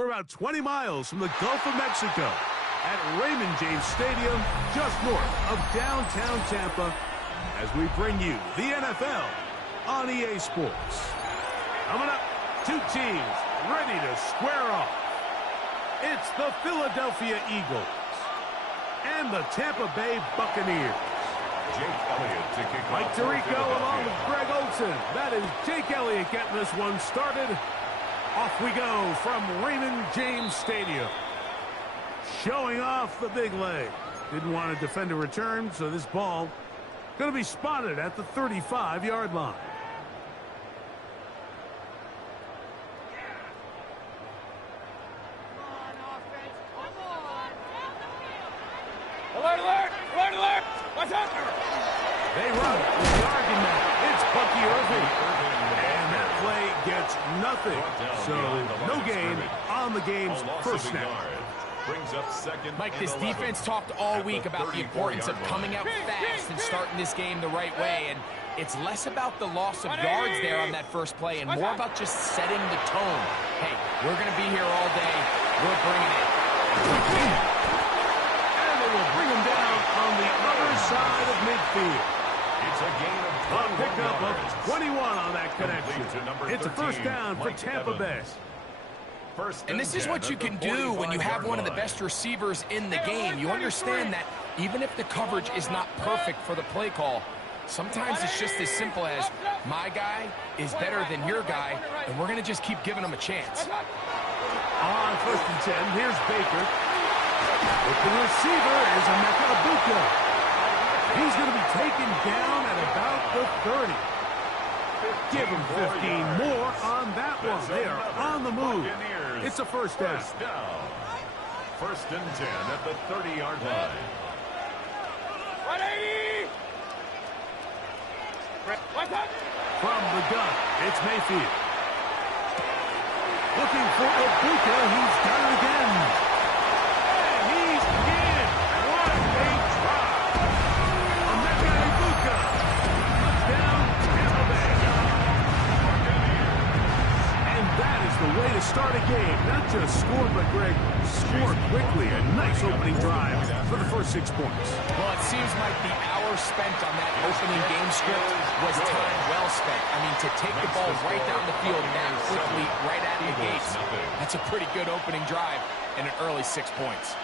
We're about 20 miles from the Gulf of Mexico at Raymond James Stadium, just north of downtown Tampa, as we bring you the NFL on EA Sports. Coming up, two teams ready to square off. It's the Philadelphia Eagles and the Tampa Bay Buccaneers. Jake Elliott to kick off. Mike Tirico along with Greg Olsen. That is Jake Elliott getting this one started. Off we go from Raymond James Stadium. Showing off the big leg. Didn't want to defend a return, so this ball going to be spotted at the 35-yard line. Alert, alert! Alert, alert! What's up? They run with the argument. It's Bucky Irving. And that play gets nothing. So no gain on the game's first snap. Brings up second. Mike, this defense talked all week about the importance of coming out fast and starting this game the right way. And it's less about the loss of yards there on that first play and more about just setting the tone. Hey, we're going to be here all day. We're bringing it. And they will bring him down on the other side of midfield. It's a gain of A pickup of 21 on that connection. It's a first down for Tampa Bay. And this is what you can do when you have one of the best receivers in the game. You understand that even if the coverage is not perfect for the play call, sometimes it's just as simple as my guy is better than your guy, and we're going to just keep giving him a chance. On first and 10, here's Baker. But the receiver is Emeka Egbuka. He's going to be taken down at about the 30. Give him 15 more on that one. They are on the move. It's a first down. First and 10 at the 30-yard line. 180! From the gun, it's Mayfield. Looking for Egbuka. He's got it again. And he's in. What a try. Emeka Egbuka. Touchdown, Tampa Bay. And that is the way to start a game. Not just score, but, Greg, score quickly. A nice opening drive for the first 6 points. Well, it seems like the hour spent on that opening game script was time well spent. I mean, to take the ball right down the field that quickly, right out of the gates, that's a pretty good opening drive and an early 6 points.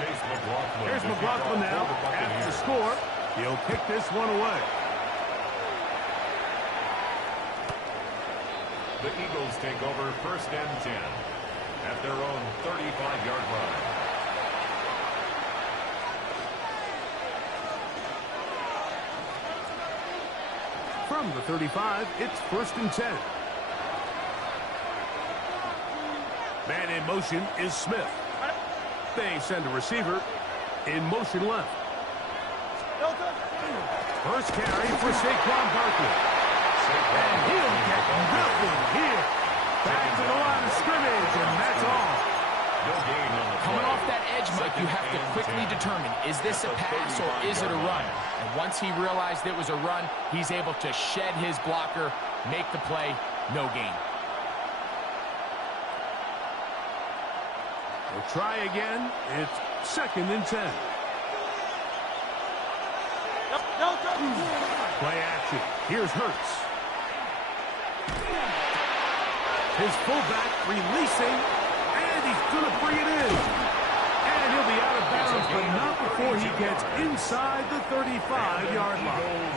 Here's McLaughlin now. After the score, he'll kick this one away. The Eagles take over first and 10 at their own 35-yard line. From the 35, it's first and 10. Man in motion is Smith. They send a receiver in motion left. First carry for Saquon Barkley. And he'll get nothing here. Back to the line of scrimmage, and that's all. No gain on the Coming off that edge, Mike, you have to quickly determine, is this a pass or is it a run? And once he realized it was a run, he's able to shed his blocker, make the play, no gain. We'll try again. It's second and 10. Play action. Here's Hurts. His fullback releasing, and he's going to bring it in. And he'll be out of bounds, but not before he gets inside the 35-yard line.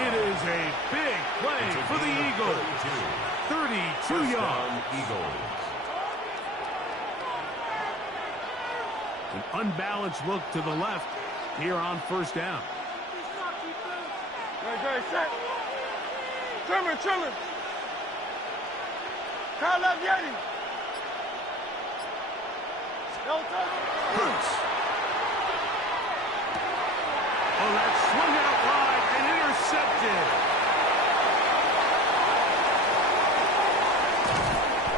It is a big play for the Eagles. 32 yards. An unbalanced look to the left here on first down. Set. Trimmer. Kyle up, Yeti. Hurts. Oh, that swung out wide and intercepted.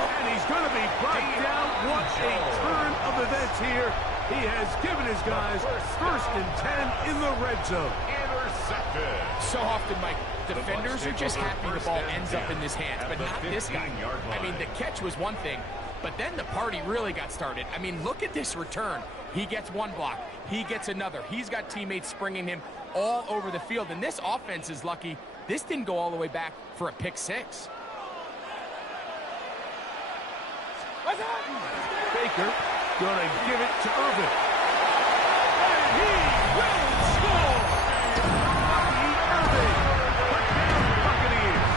And he's going to be brought down. What a turn of events here. He has given his guys first and 10 in the red zone. intercepted. So often, Mike, defenders are just happy the ball ends up in his hands, but not this guy. I mean, the catch was one thing, but then the party really got started. I mean, look at this return. He gets one block. He gets another. He's got teammates springing him all over the field, and this offense is lucky this didn't go all the way back for a pick six. Baker gonna give it to Irvin. And he will score! Lucky Irvin! Touchdown Buccaneers!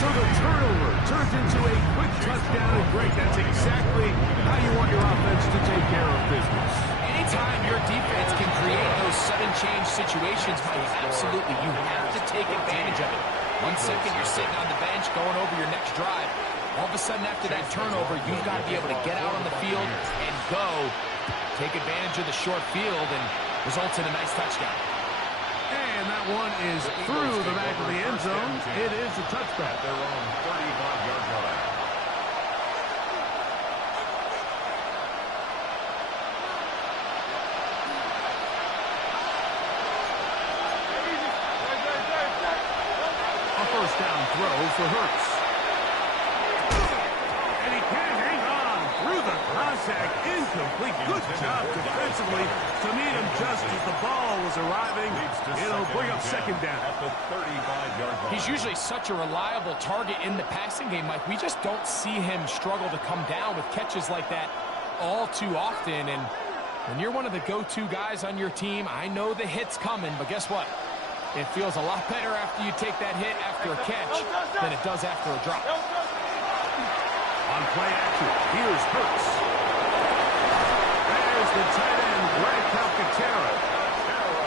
So the turnover turns into a quick touchdown, and Greg, that's exactly how you want your offense to take care of business. Anytime your defense can create those sudden change situations, Mike, absolutely, you have to take advantage of it. 1 second, you're sitting on the bench going over your next drive. All of a sudden, after that turnover, you've got to be able to get out on the field and go. Take advantage of the short field and results in a nice touchdown. And that one is through the back of the end zone. It is a touchback. Their own 35-yard line. A first down throw for Hurts. And he can't hang on through the contact. Incomplete. Good job defensively to meet him just as the ball was arriving. It'll bring up second down. At the 35-yard line. He's usually such a reliable target in the passing game, Mike. We just don't see him struggle to come down with catches like that all too often. And when you're one of the go-to guys on your team, I know the hit's coming, but guess what? It feels a lot better after you take that hit after a catch than it does after a drop. On play action, here's Hurts. There's the tight end, Greg Calcaterra.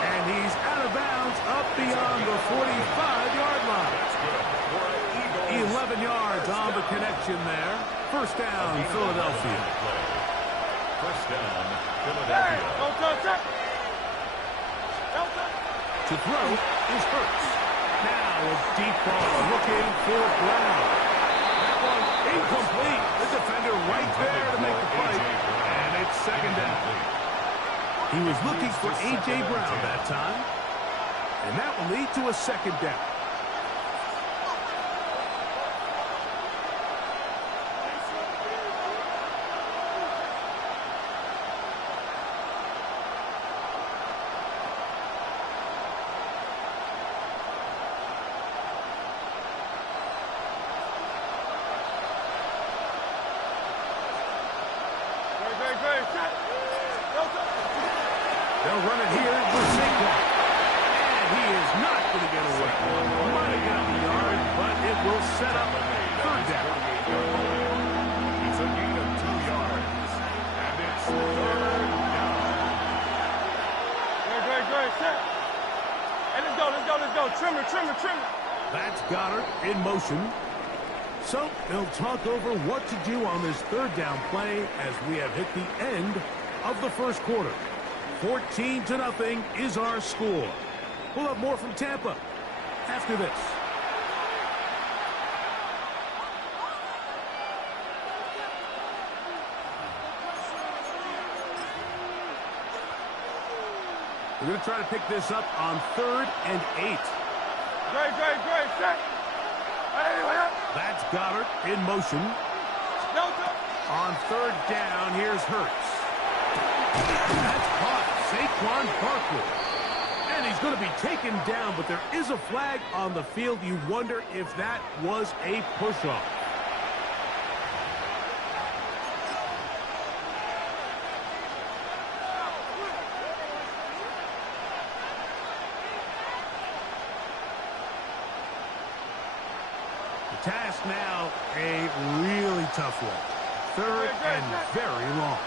And he's out of bounds up beyond the 45-yard line. 11 yards on the connection there. First down, Philadelphia. First down, Philadelphia. To throw is Hurts. Now a deep ball looking for Brown. That one incomplete. The defender right there to make the play. And it's second down. He was looking for A.J. Brown that time. And that will lead to a second down. They'll run it here for Saquon. And he is not going to get away. Might have got the yard, but it will set up third down. He's a gain of 2 yards. And it's third down. Great. Set. Hey, let's go. Trim it. That's Goddard in motion. So they'll talk over what to do on this third down play as we have hit the end of the first quarter. 14-0 is our score. We'll have more from Tampa after this. We're going to try to pick this up on 3rd and 8. Great. Set. Hey, That's Goddard in motion. On 3rd down, here's Hurts. That's caught. Saquon Barkley. And he's going to be taken down, but there is a flag on the field. You wonder if that was a push-off. The task now, a really tough one. 3rd and very long.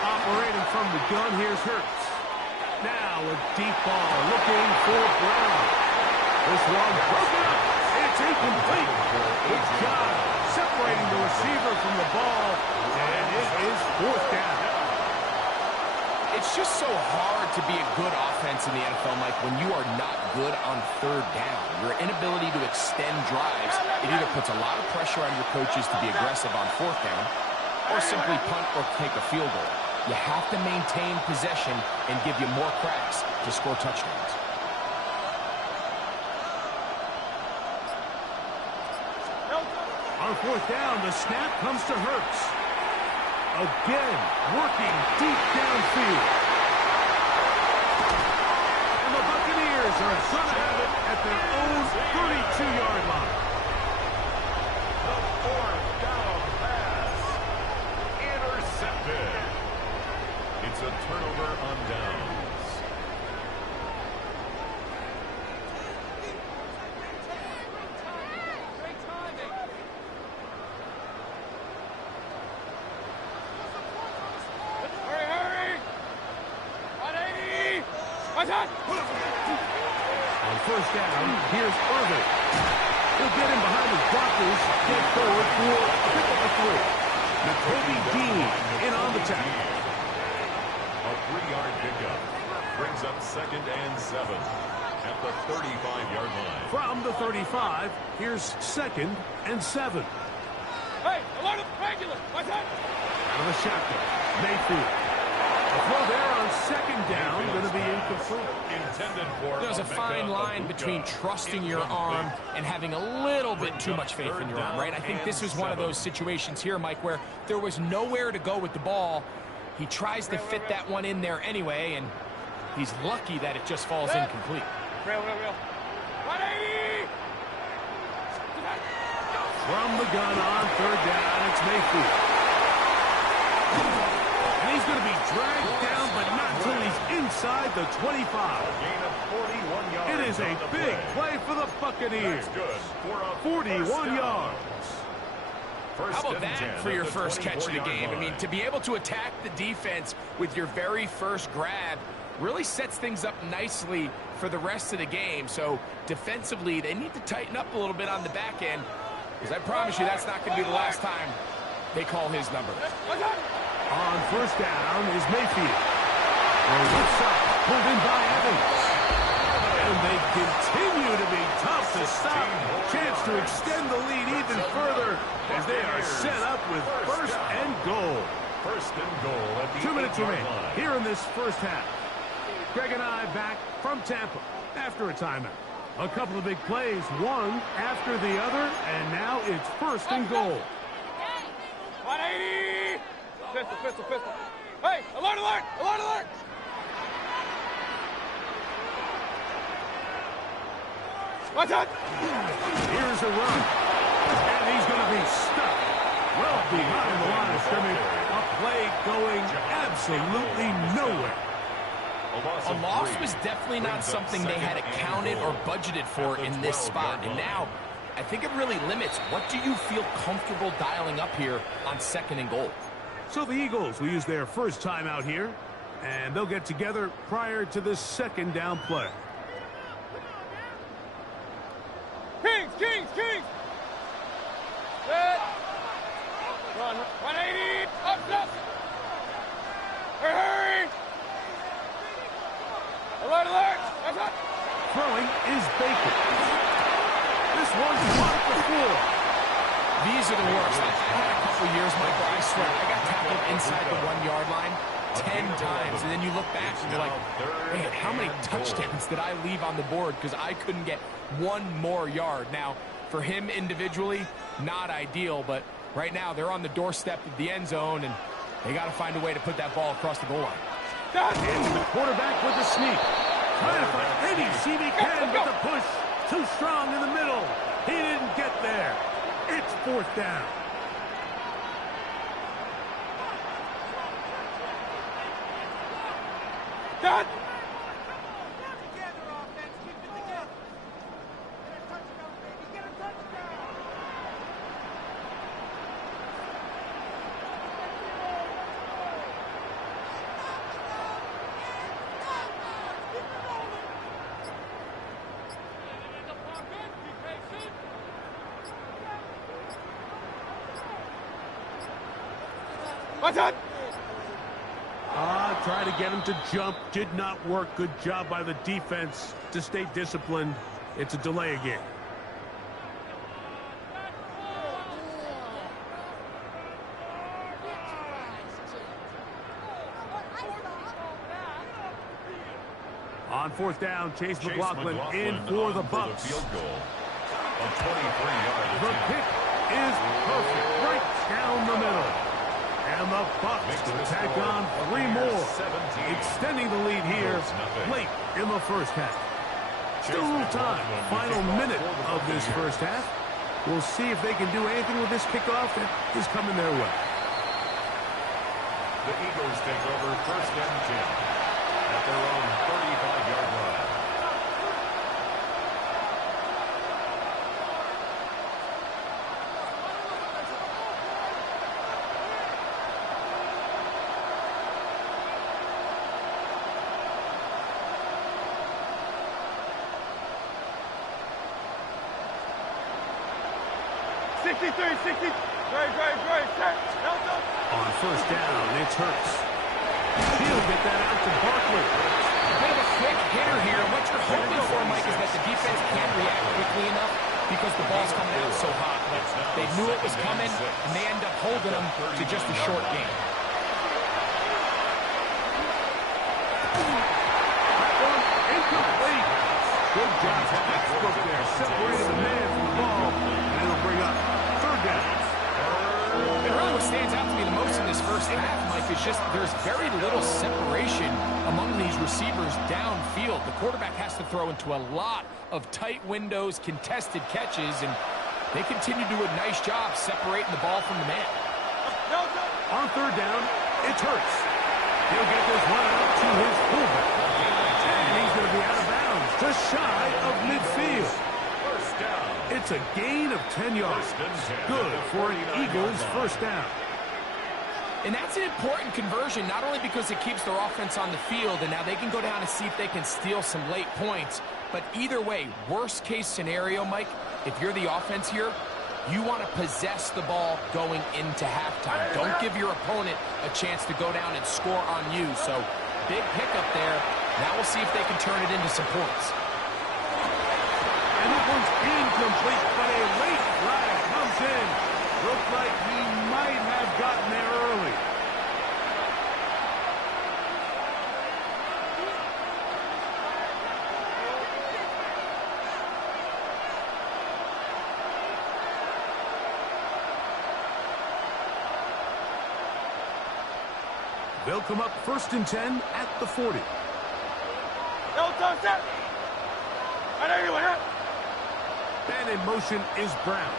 Operating from the gun, here's Hurts. Now a deep ball looking for Brown. This one broken up. It's incomplete. Good job separating the receiver from the ball, and it is 4th down. It's just so hard to be a good offense in the NFL, Mike, when you are not good on 3rd down. Your inability to extend drives, it either puts a lot of pressure on your coaches to be aggressive on 4th down or simply punt or take a field goal. You have to maintain possession and give you more cracks to score touchdowns. On fourth down, the snap comes to Hurts. Again, working deep downfield. And the Buccaneers are going to have it at their own 32-yard line. The fourth down pass. Intercepted. It's a turnover on downs. On first down, here's Irvin. He'll get him behind his blockers, get forward for a pickup of 3. Nakobe Dean in on the tackle. A 3-yard pickup brings up 2nd and 7 at the 35-yard line. From the 35, here's 2nd and 7. Hey, alert, regular. What's that? Out of the shotgun, Mayfield. The throw there on 2nd down, going to be incomplete. There's a fine line between trusting your arm and having a little bit too much faith in your arm, right? I think this was one of those situations here, Mike, where there was nowhere to go with the ball. He tries to fit that one in there anyway, and he's lucky that it just falls incomplete. Real. 180! From the gun on 3rd down, it's Mayfield. And he's going to be dragged down, but not until he's inside the 25. Gain of 41 yards. It is a big play for the Buccaneers. That's good. For a 41 yards. How about that for your first catch of the game? I mean, to be able to attack the defense with your very first grab really sets things up nicely for the rest of the game. So defensively, they need to tighten up a little bit on the back end, because I promise you that's not going to be the last time they call his number. On first down is Mayfield. On left side, pulled in by Evans. And they continue to be tough to stop. Chance to extend the lead even further as they are set up with 1st and goal. 1st and goal at the 2 minutes 8-yard remaining line. here in this first half. Greg and I back from Tampa after a timeout. A couple of big plays, one after the other, and now it's 1st and goal. 180! Pistol. Hey, alert! Watch out! Here's a run. And he's going to be stuck well behind the line of scrimmage. A play going absolutely nowhere. A loss was definitely not something they had accounted or budgeted for in this spot. And now, I think it really limits what do you feel comfortable dialing up here on 2nd and goal. So the Eagles will use their first timeout here, and they'll get together prior to this 2nd down play. Kings! Set! Run, 180! Up! Hurry! Alert! Watch out! Throwing is Baker. This one's blocked before. These are the worst. I've had a couple years, Michael, I swear, I got tackled inside the 1-yard line 10 times, and then you look back and you're like, man, how many touchdowns did I leave on the board because I couldn't get one more yard? Now, for him individually, not ideal, but right now they're on the doorstep of the end zone, and they got to find a way to put that ball across the goal line. And the quarterback with the sneak. Trying to find any seam he can, but the push too strong in the middle. He didn't get there. It's 4th down. Done! What's that? Try to get him to jump. Did not work. Good job by the defense to stay disciplined. It's a delay again. On fourth down, Chase McLaughlin in for the Bucs. Field goal. A 23-yard The pick is perfect, right down the middle. And the Bucs tack on 3 more, extending the lead here late in the first half. Still a little time, final minute of this first half. We'll see if they can do anything with this kickoff that is coming their way. The Eagles take over first and 10 at their own 35-yard line. On first down, it's Hurts. He'll get that out to Barkley. A bit of a quick hitter here. What you're hoping for, Mike, is that the defense can't react quickly enough because the ball's coming out so hot. But they knew it was coming, and they end up holding them to just a short game. Incomplete. Good job. Textbook there. Separated the man from the ball, and it'll bring up third down. And really what stands out to me the most in this first half, Mike, is just there's very little separation among these receivers downfield. The quarterback has to throw into a lot of tight windows, contested catches, and they continue to do a nice job separating the ball from the man. On third down, it's Hurts. He'll get this one out to his fullback. And he's going to be out of bounds, just shy of midfield. It's a gain of 10 yards. Good for an Eagles first down. And that's an important conversion, not only because it keeps their offense on the field, and now they can go down and see if they can steal some late points. But either way, worst case scenario, Mike, if you're the offense here, you want to possess the ball going into halftime. Don't give your opponent a chance to go down and score on you. So big pickup there. Now we'll see if they can turn it into some points. And that one's incomplete, but a late flag comes in. Looks like he might have gotten there early. They'll come up first and 10 at the 40. And in motion is Brown.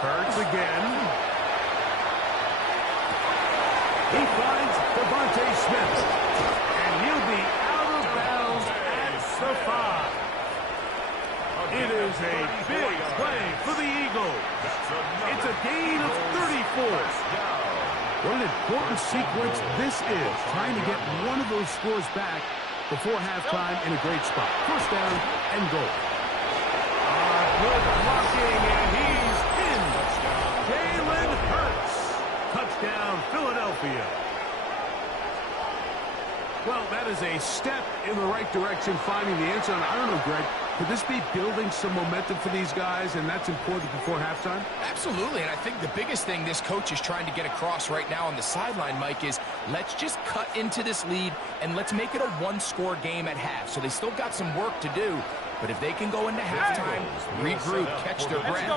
Hurts again. He finds Devontae Smith. And he'll be out of bounds at the 5. It is a big play for the Eagles. It's a gain of 34. What an important sequence this is, trying to get one of those scores back before halftime in a great spot. First down and goal. Good blocking, and he's in. Jalen Hurts. Touchdown, Philadelphia. Well, that is a step in the right direction, finding the end zone. I don't know, Greg, could this be building some momentum for these guys, and that's important before halftime? Absolutely, and I think the biggest thing this coach is trying to get across right now on the sideline, Mike, is let's just cut into this lead, and let's make it a one-score game at half. So they still got some work to do, but if they can go into halftime, regroup, catch their breath,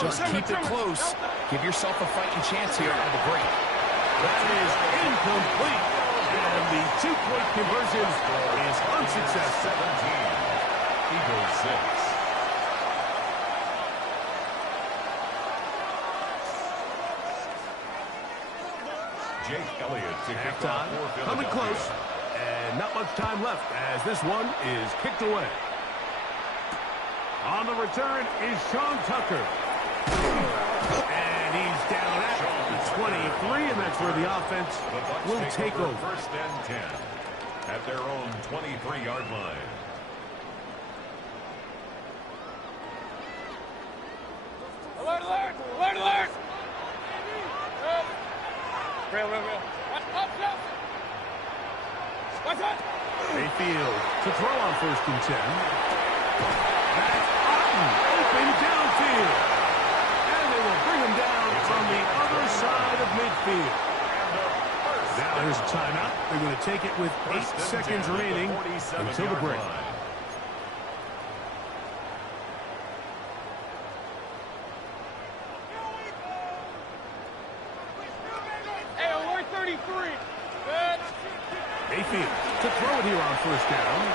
just keep it close, give yourself a fighting chance here out of the break. That is incomplete. And the two-point conversion is unsuccessful. 17. Eagles 6. Jake Elliott to kick off for coming close, and not much time left as this one is kicked away. On the return is Sean Tucker. And he's down at 23, and that's where the offense will take over. First and 10 at their own 23-yard line. Alert, alert! Alert, alert! Real. Watch out! Mayfield to throw on first and 10. That's Otten, open downfield. And they will bring him down from the other side of midfield. take it with 8 seconds remaining until the break. Hey, we're 33. Mayfield to throw it here on first down.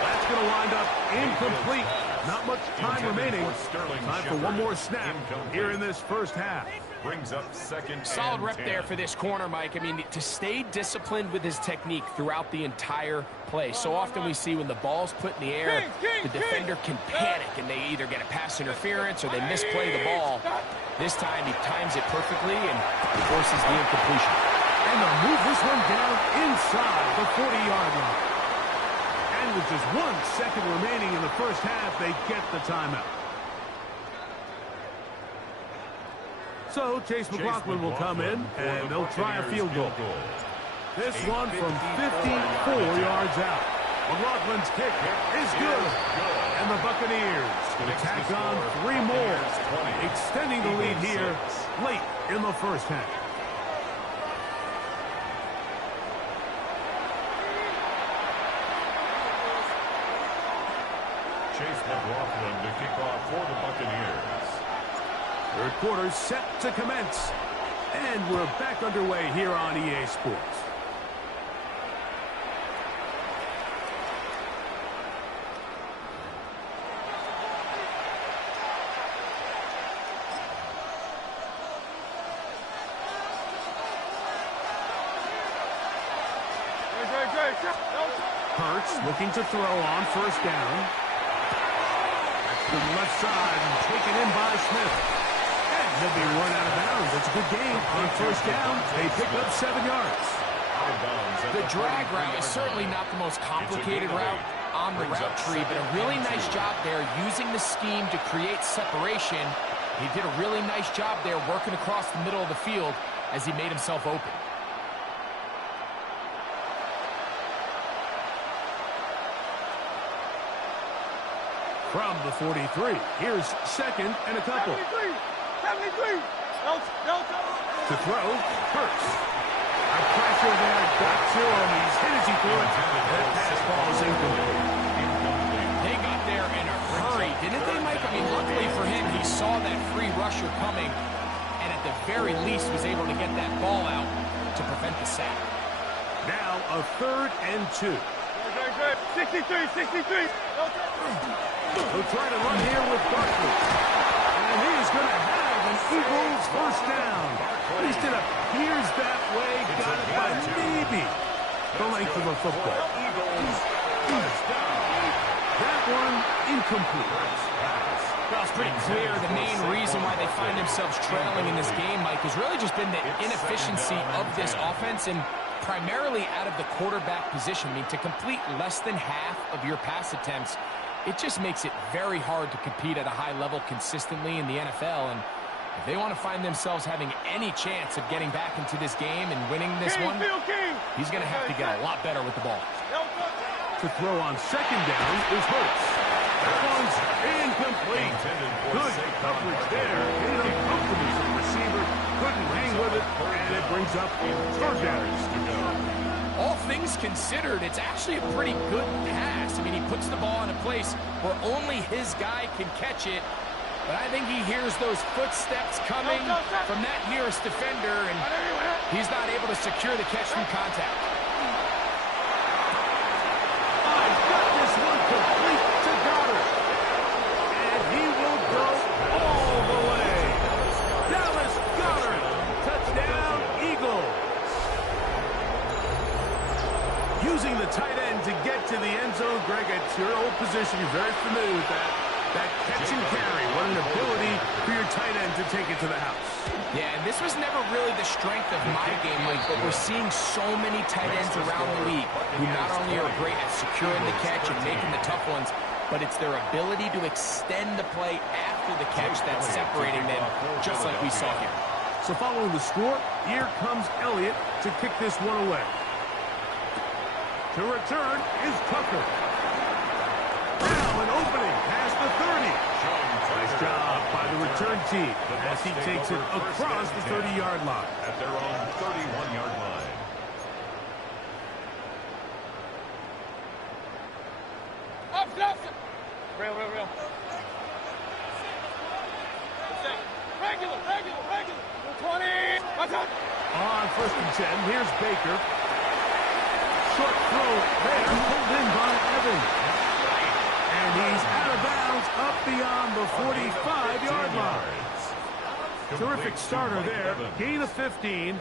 That's going to wind up incomplete. Not much time remaining. Time for one more snap here in this first half. Brings up second. Solid rep there for this corner, Mike. I mean, to stay disciplined with his technique throughout the entire play. So often we see when the ball's put in the air, the defender can panic and they either get a pass interference or they misplay the ball. This time he times it perfectly and forces the incompletion. And they'll move this one down inside the 40-yard line. And with just 1 second remaining in the first half, they get the timeout. So Chase McLaughlin will come in, and they'll try a field goal. This one from 54 yards out. McLaughlin's kick is good. And the Buccaneers will tack on 3 more, extending the lead here late in the first half. Chase McLaughlin to kick off for the Buccaneers. Third quarter set to commence. And we're back underway here on EA Sports. Hurts looking to throw on first down. To the left side and taken in by Smith. And he'll be run out of bounds. It's a good game on first down. They pick up 7 yards. The drag route is certainly not the most complicated route on the route tree, but a really nice job there using the scheme to create separation. He did a really nice job there working across the middle of the field as he made himself open. From the 43, here's second and a couple. 73. To throw, Hurts. A pressure there got to him. He's hit as he threw it. That pass ball is incomplete. They got there in a hurry, didn't they, Mike? I mean, luckily for him, he saw that free rusher coming, and at the very least was able to get that ball out to prevent the sack. Now a 3rd and 2. 63. He'll try to run here with Barkley. And he's going to have an Eagles first down. At least it appears that way. Got it by maybe the length of a football. That one incomplete. Well, it's pretty clear the main reason why they find themselves trailing in this game, Mike, has really just been the inefficiency of this offense and primarily out of the quarterback position. I mean, to complete less than half of your pass attempts, it just makes it very hard to compete at a high level consistently in the NFL. And if they want to find themselves having any chance of getting back into this game and winning this one, he's going to have to get a lot better with the ball. To throw on second down is Hurts. That one's incomplete. Good coverage there. Made him comfortable. The receiver couldn't hang with it, and it brings up 3rd down. All things considered, it's actually a pretty good pass. I mean, he puts the ball in a place where only his guy can catch it. But I think he hears those footsteps coming from that nearest defender, and he's not able to secure the catch through contact. I've got this one complete to Goddard. And he will go all the way. Dallas Goddard. Touchdown, Eagles. Using the tight end to get to the end zone. Greg, it's your old position. You're very familiar with that. That catch and carry. What an ability for your tight end to take it to the house. Yeah, and this was never really the strength of my game, Mike, but we're seeing so many tight ends around the league who not only are great at securing the catch and making the tough ones, but it's their ability to extend the play after the catch that's separating them, just like we saw here. So following the score, here comes Elliott to kick this one away. To return is Tucker. Now an opening past the 30. Nice job by the return team as he takes it across the 30-yard line. At their own 31-yard line. On 1st and 10, here's Baker. Short throw there, pulled in by Evans. And he's out of bounds up beyond the 45-yard line. Terrific starter there. Gain of 15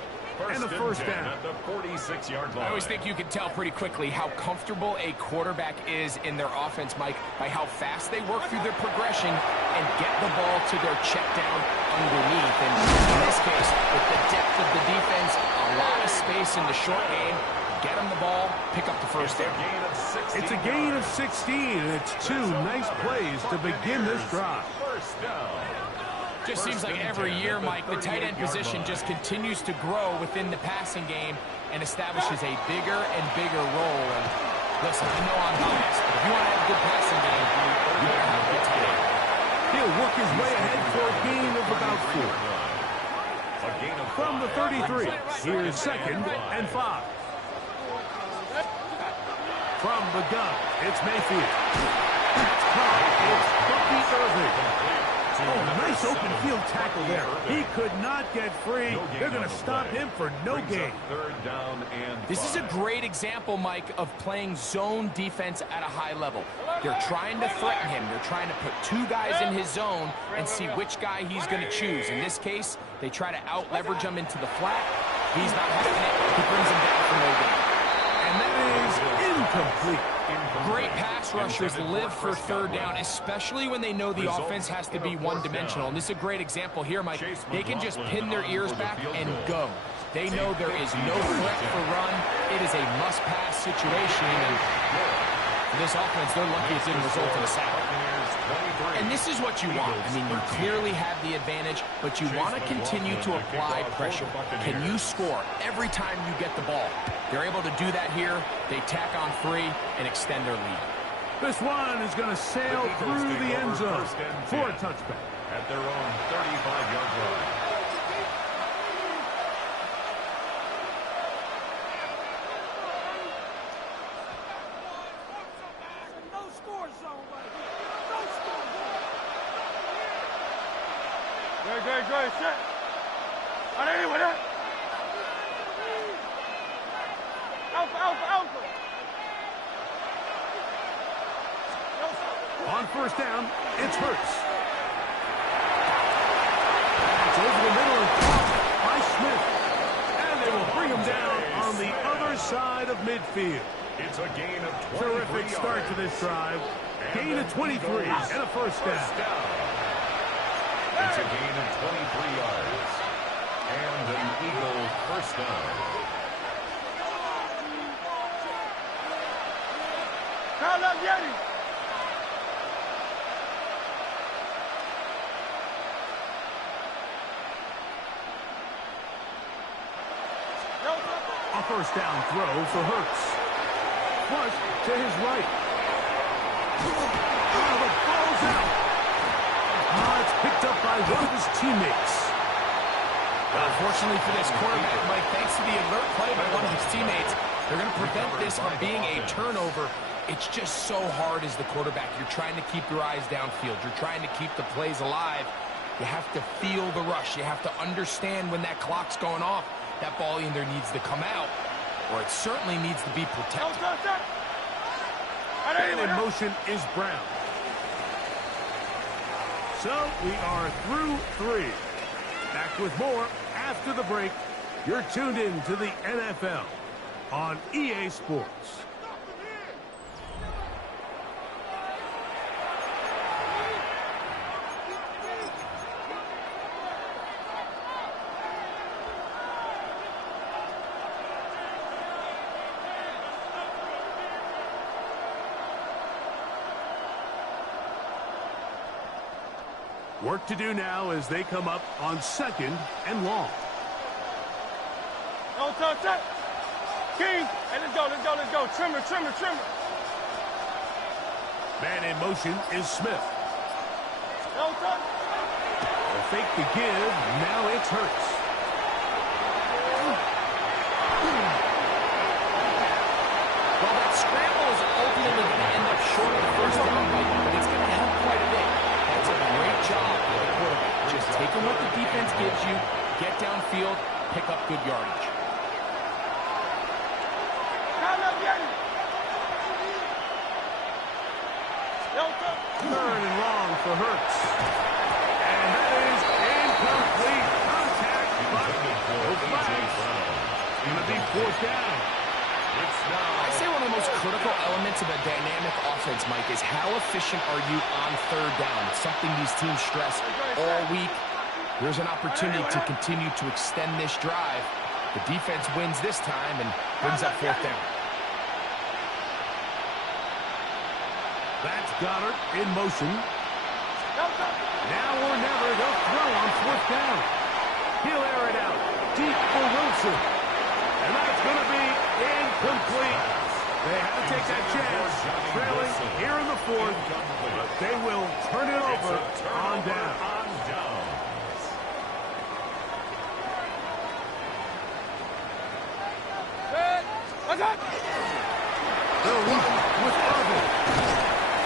and a first down. At the 46-yard line. I always think you can tell pretty quickly how comfortable a quarterback is in their offense, Mike, by how fast they work through their progression and get the ball to their check down underneath. And in this case, with the depth of the defense, a lot of space in the short game, get them the ball, pick up the first down. It's a gain of 16, and it's two nice plays to begin this drive. First down. Just seems like every year, Mike, the tight end position just continues to grow within the passing game and establishes a bigger and bigger role. And listen, I know I'm biased, but if you want to have a good passing game, you better have a good tight end. He'll work his way ahead for a gain of about 4. From the 33, here's 2nd and 5. From the gun, it's Mayfield. It's caught. It's Bucky Irving. Oh, nice open field tackle there. He could not get free. They're going to stop him for no gain. This is a great example, Mike, of playing zone defense at a high level. They're trying to threaten him. They're trying to put two guys in his zone and see which guy he's going to choose. In this case, they try to out-leverage him into the flat. He's not having it. He brings him down for no gain. And that is incomplete. Great pass rushers live for third down, especially when they know the offense has to be one-dimensional. And this is a great example here, Mike. They can just pin their ears back and go. They know there is no threat for run. It is a must-pass situation. And for this offense, they're lucky it didn't result in a sack. And this is what you want. I mean, you clearly have the advantage, but you want to continue to apply pressure. Can you score every time you get the ball? They're able to do that here. They tack on 3 and extend their lead. This one is going to sail through the end zone for a touchback. At their own 35-yard line. Great, set. Alpha. On first down, it's Hurts. It's over the middle and caught by Smith. And they will bring him down on the other side of midfield. It's a gain of 23 Terrific start yards. to this drive. Gain of 23 and a first down. It's a gain of 23 yards. And an Eagle first down. Call up Yeti. A first down throw for Hurts. Flush to his right. Oh, the ball's out. It's picked up by one of his teammates. Unfortunately for this quarterback, Mike, thanks to the alert play by one of his teammates, they're going to prevent this from being a turnover. It's just so hard as the quarterback. You're trying to keep your eyes downfield. You're trying to keep the plays alive. You have to feel the rush. You have to understand when that clock's going off. That ball either needs to come out, or it certainly needs to be protected. And in motion is Brown. So we are through 3. Back with more after the break. You're tuned in to the NFL on EA Sports. Work to do now as they come up on 2nd and long. No touch. King. Hey, let's go. Trimmer. Man in motion is Smith. No touch. The fake to give. Now it's Hurts. Well, that scramble is ultimately going to end up short of the first down, but it's going to help quite a bit. That's a great job by the quarterback. Just taking what the defense gives you, get downfield, pick up good yardage. Third and long for Hurts. And that is incomplete. Contact, but no flags. It's going to be fourth down. I say one of the most critical elements of a dynamic offense, Mike, is how efficient are you on third down? It's something these teams stress all week. There's an opportunity to continue to extend this drive. The defense wins this time and brings up fourth down. That's Goddard in motion. Now or never, they'll throw on fourth down. He'll air it out deep for Wilson. And that's going to be incomplete. They had to take that chance, trailing here in the fourth, but they will turn it over on down. They'll run with Irvin.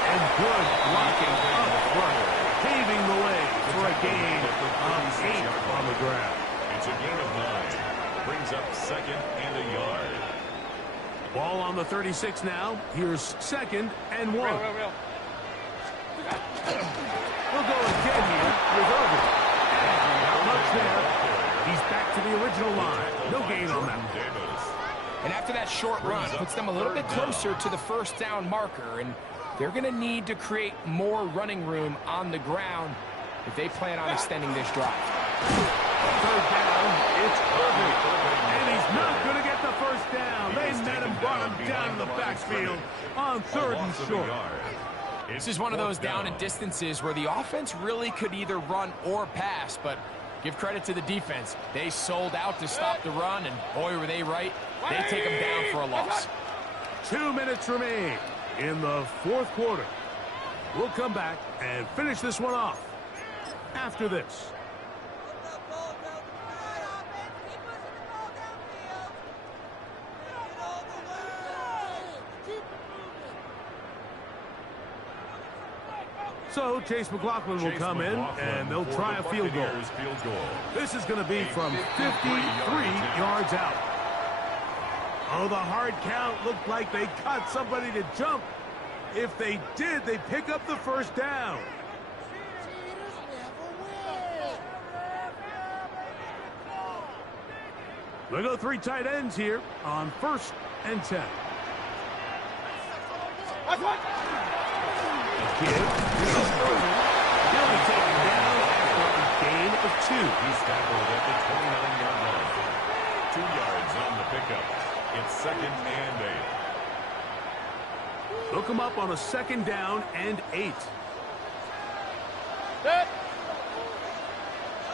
And good blocking up front, paving the way for a gain of 8 on the ground. It's a gain of 9. Brings up second and a yard. Ball on the 36 now. Here's second and 1. We'll go again here with Irvin. And not much there. He's back to the original line. No gain on that. And after that short run, puts them a little bit closer to the first down marker. And they're going to need to create more running room on the ground if they plan on extending this drive. Third down, it's Irvin. And he's not going to get the first down. They met him, brought him down in the backfield on third and short. This is one of those down and distances where the offense really could either run or pass, but give credit to the defense. They sold out to stop the run, and boy, were they right. They take them down for a loss. 2 minutes remain in the fourth quarter. We'll come back and finish this one off after this. So Chase McLaughlin will come in, and they'll try a field goal. This is going to be from 53 yards out. Oh, the hard count looked like they got somebody to jump. If they did, they pick up the first down. We'll go 3 tight ends here on 1st and 10. Give. This is Irvin. He'll be taken down after a gain of 2. He's tackled at the 29-yard line. 2 yards on the pickup. It's second and 8. Look him up on a second down and 8. Set.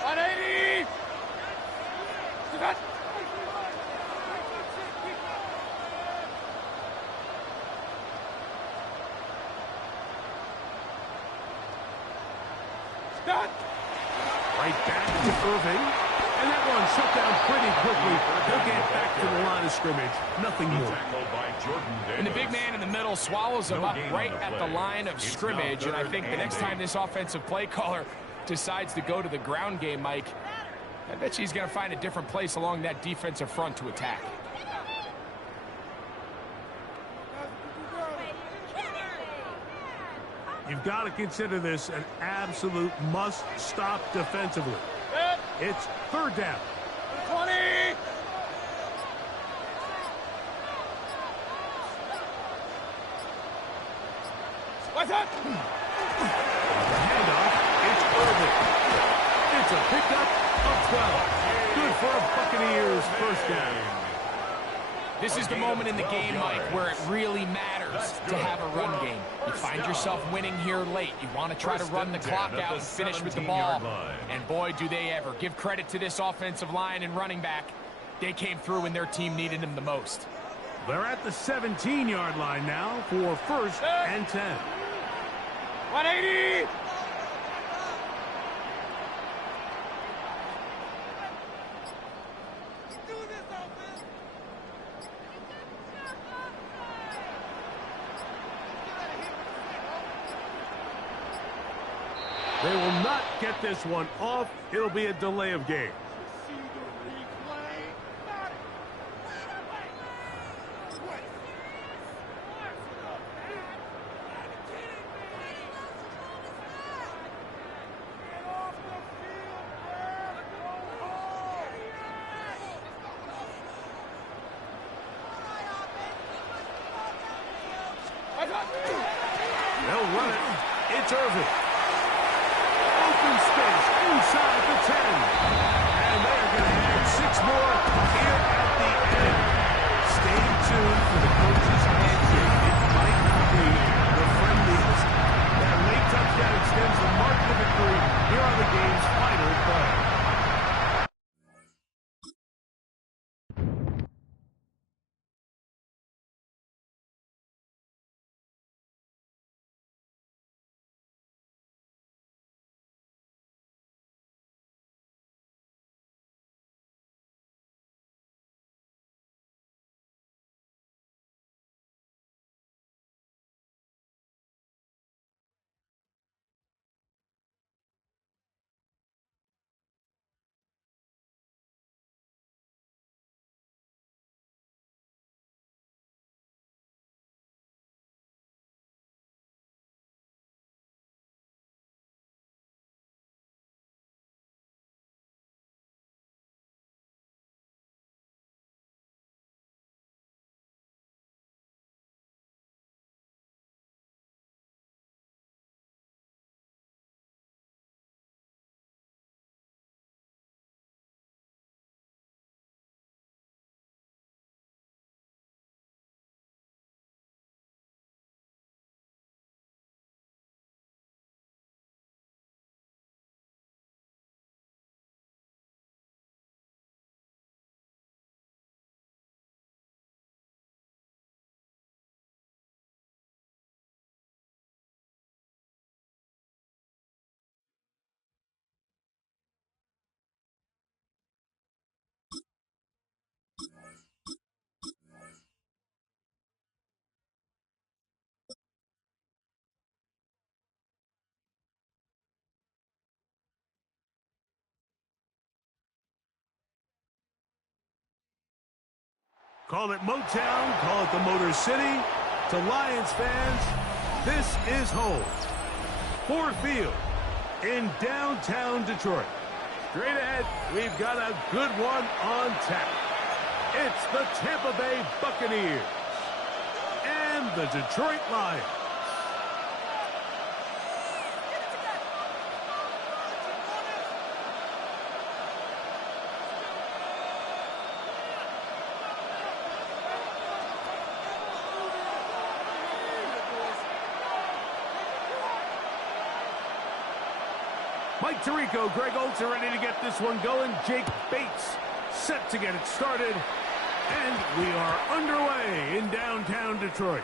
180. Set. Right back to Irving. And that one shut down pretty quickly. He'll get back to the line of scrimmage. Nothing more. And the big man in the middle swallows him up right at the line of scrimmage. And I think the next time this offensive play caller decides to go to the ground game, Mike, I bet he's going to find a different place along that defensive front to attack. You've got to consider this an absolute must-stop defensively. It's third down. 20. What's up? The handoff, it's Irvin. It's a pickup of 12. Good for a Buccaneers first down. This is the moment in the game, Mike, where it really matters to have a run game. You find yourself winning here late. You want to try to run the clock out and finish with the ball. And boy, do they ever. Give credit to this offensive line and running back. They came through when their team needed them the most. They're at the 17-yard line now for 1st and 10. 180. They will not get this one off. It'll be a delay of game. it's Irvin. Open space inside the 10. And they're going to add 6 more here at the end. Stay tuned for the coach's handshake. It might not be the friendliest. That late touchdown extends the margin of victory here on the game's final play. Call it Motown, call it the Motor City. To Lions fans, this is home. Ford Field in downtown Detroit. Straight ahead, we've got a good one on tap. It's the Tampa Bay Buccaneers and the Detroit Lions. Mike Tirico, Greg Oltz are ready to get this one going. Jake Bates set to get it started. And we are underway in downtown Detroit.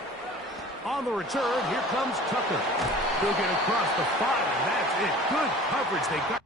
On the return, here comes Tucker. He'll get across the 5, and that's it. Good coverage. They got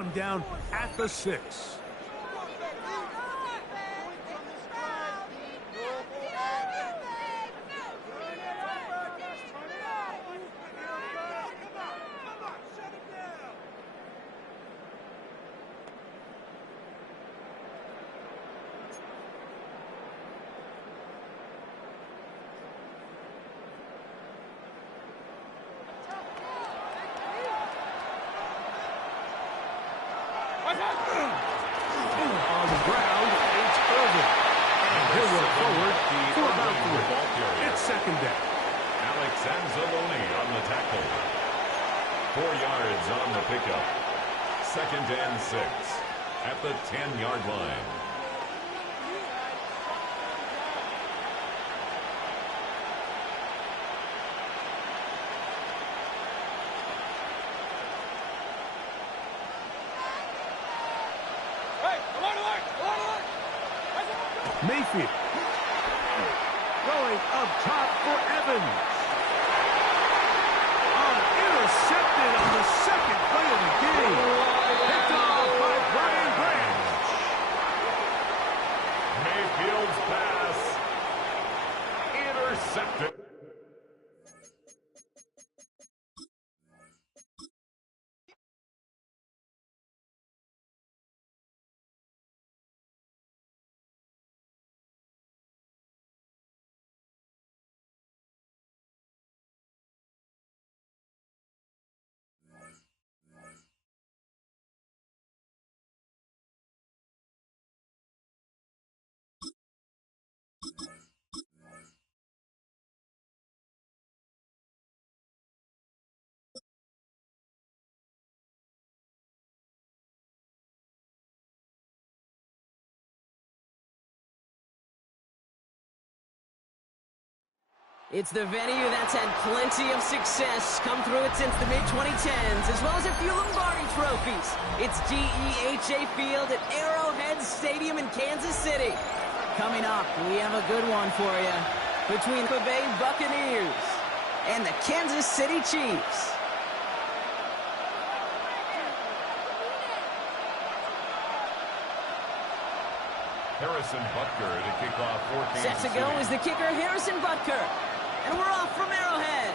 I'm down at the 6. On the ground, it's Irvin. And he'll work forward for about 3. It's second down. Alex Anzalone on the tackle. 4 yards on the pickup. Second and 6 at the 10-yard line. Mayfield. Going up top for Evans. Intercepted on the second play of the game. Picked off by Brian Branch. Mayfield's pass. Intercepted. It's the venue that's had plenty of success, come through it since the mid-2010s, as well as a few Lombardi trophies. It's GEHA Field at Arrowhead Stadium in Kansas City. Coming up, we have a good one for you between the Bay Buccaneers and the Kansas City Chiefs. Harrison Butker to kick off for Kansas Set to go City. is the kicker, Harrison Butker. And we're off from Arrowhead.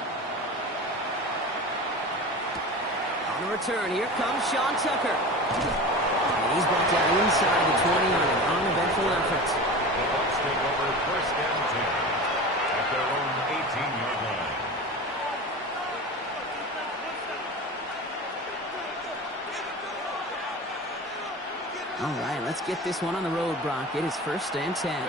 On the return, here comes Sean Tucker. And he's brought down inside the 20 on an uneventful effort. The Bucs take over first and 10 at their own 18-yard line. All right, let's get this one on the road, Brock. It is first and 10.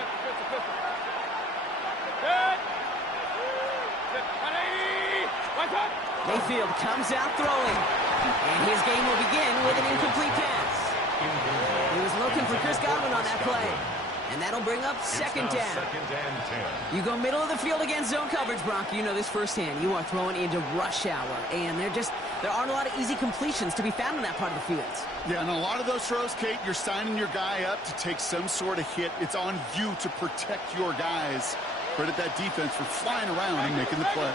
Mayfield comes out throwing. And his game will begin with an incomplete pass. He was looking for Chris Godwin on that play. And that'll bring up second down. Second and 10. You go middle of the field against zone coverage, Brock. You know this firsthand. You are throwing into rush hour. And there aren't a lot of easy completions to be found in that part of the field. Yeah, and a lot of those throws, Kate, you're signing your guy up to take some sort of hit. It's on you to protect your guys. Credit that defense for flying around and making the play.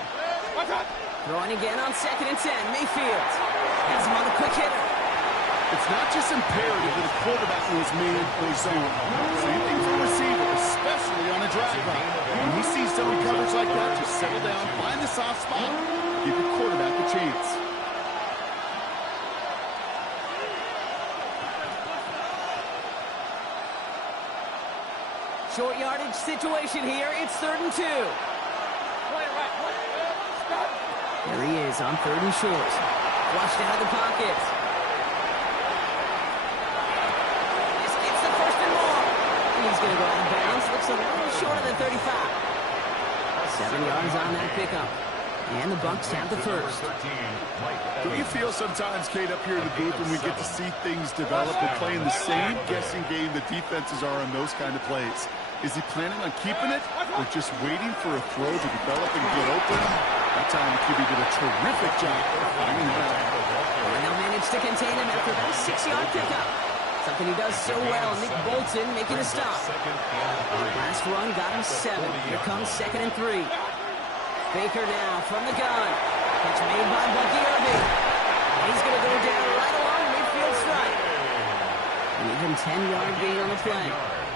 Throwing again on second and 10. Mayfield has him on a quick hitter. It's not just imperative that a quarterback knows man or zone. Same thing for a receiver, especially on a drag route. When he sees zone coverage like that, just settle down, find the soft spot, give your quarterback a chance. Short yardage situation here. It's 3rd and 2. There he is on 3rd and short. Flushed out of the pocket. This gets the 1st and more. And he's going to go out of bounds. Looks a little short of the 35. 7 yards on that pickup. And the Bucs have the first. Don't you feel sometimes, Kate, up here in the booth when we get to see things develop and playing the same guessing game that defenses are on those kind of plays? Is he planning on keeping it or just waiting for a throw to develop and get open? That time the QB did a terrific job finding it out. And they'll manage to contain him after about a 6-yard pickup. Something he does so well. Nick Bolton making a stop. Last run got him 7. Here comes 2nd and 3. Baker now from the gun. Catch made by Bucky Irving. He's going to go down right along midfield strike. 10-yard gain on the play.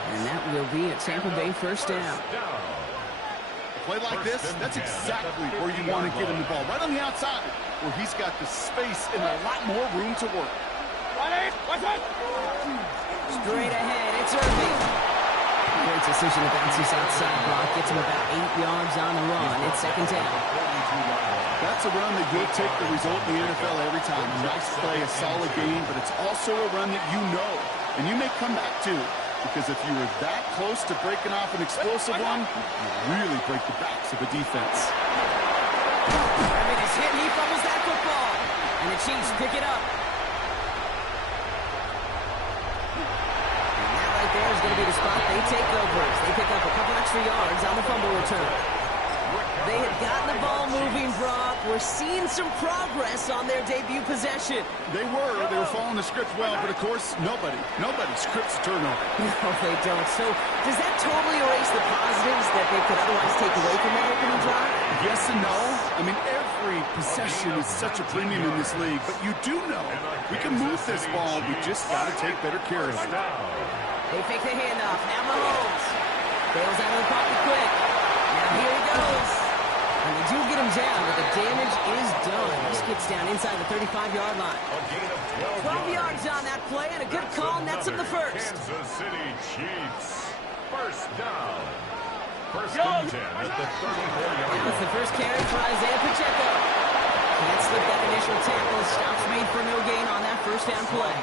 And that will be a Tampa Bay first down. A play like this, that's exactly where you want to get him the ball. Right on the outside, where he's got the space and a lot more room to work. Straight ahead, it's Irving. Great decision to bounce this outside block. Gets him about 8 yards on the run. It's second down. That's a run that you'll take the result in the NFL every time. A nice play, a solid game, but it's also a run that you know, and you may come back to. Because if you were that close to breaking off an explosive one, you really break the backs of the defense. Irving is hit, and he fumbles that football. And the Chiefs pick it up. And that right there is going to be the spot they take over. They pick up a couple extra yards on the fumble return. They had gotten the ball moving, Brock. We're seeing some progress on their debut possession. They were following the script well, but of course, nobody scripts a turnover. No, they don't. So does that totally erase the positives that they could otherwise take away from that opening drive? Yes and no. I mean, every possession is such a premium in this league, but you do know we can move this ball. We just got to take better care of it. They fake the handoff. Now Mahomes bails out of the pocket quick. Now here he goes. And they do get him down, but the damage is done. This gets down inside the 35-yard line. 12 yards on that play, and a good call nets him the first. Kansas City Chiefs. First down. First and 10 at the 34-yard line. That's the first carry for Isaiah Pacheco. Can't slip that initial tackle. Stops made for no gain on that first down play.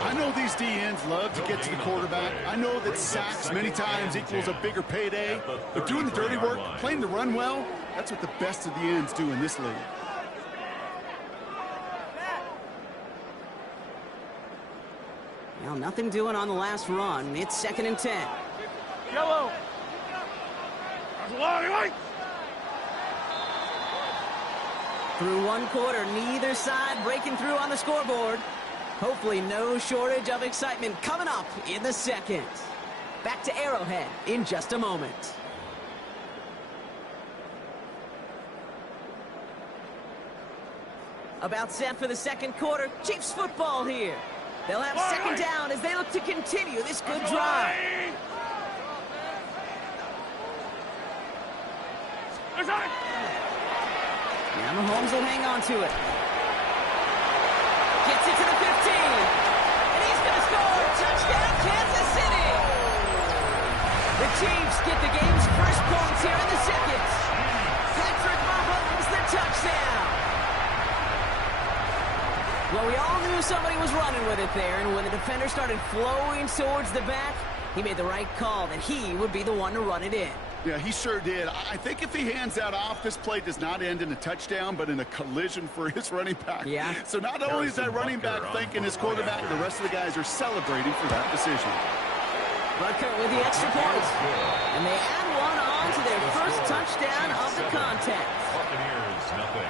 I know these D-ends love to get to the quarterback. I know that sacks many times equals a bigger payday. But doing the dirty work, playing the run well, that's what the best of the ends do in this league. Well, nothing doing on the last run. It's second and 10. Yellow. Through one quarter, neither side breaking through on the scoreboard. Hopefully no shortage of excitement coming up in the second. Back to Arrowhead in just a moment. About set for the second quarter. Chiefs football here. They'll have second down as they look to continue this good drive. Now Mahomes will hang on to it. Gets it to the 15. And he's going to score. Touchdown, Kansas City. The Chiefs get the game's first points here in the second. Patrick Mahomes, the touchdown. Well, we all knew somebody was running with it there, and when the defender started flowing towards the back, he made the right call that he would be the one to run it in. Yeah, he sure did. I think if he hands that off, this play does not end in a touchdown, but in a collision for his running back. Yeah. So not only is that running back thanking his quarterback, the rest of the guys are celebrating for that decision. Butker with the extra point. And they add one on to their first touchdown of the contest. Buccaneers, nothing.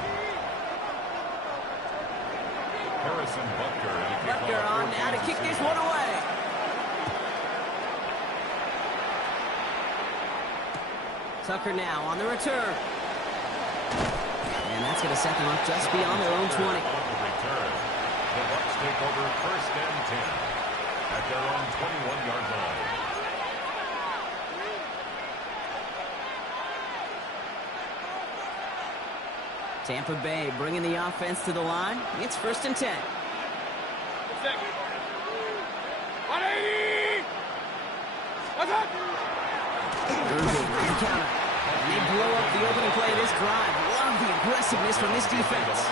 Harrison Butker. Butker on now to kick this one away. Tucker now on the return. And that's going to set them up just beyond their own 20. The Bucs take over first and 10 at their own 21-yard line. Tampa Bay bringing the offense to the line. It's first and 10. 180! What's up? Irving on the counter. And they blow up the opening play of this drive. Love the aggressiveness from this defense.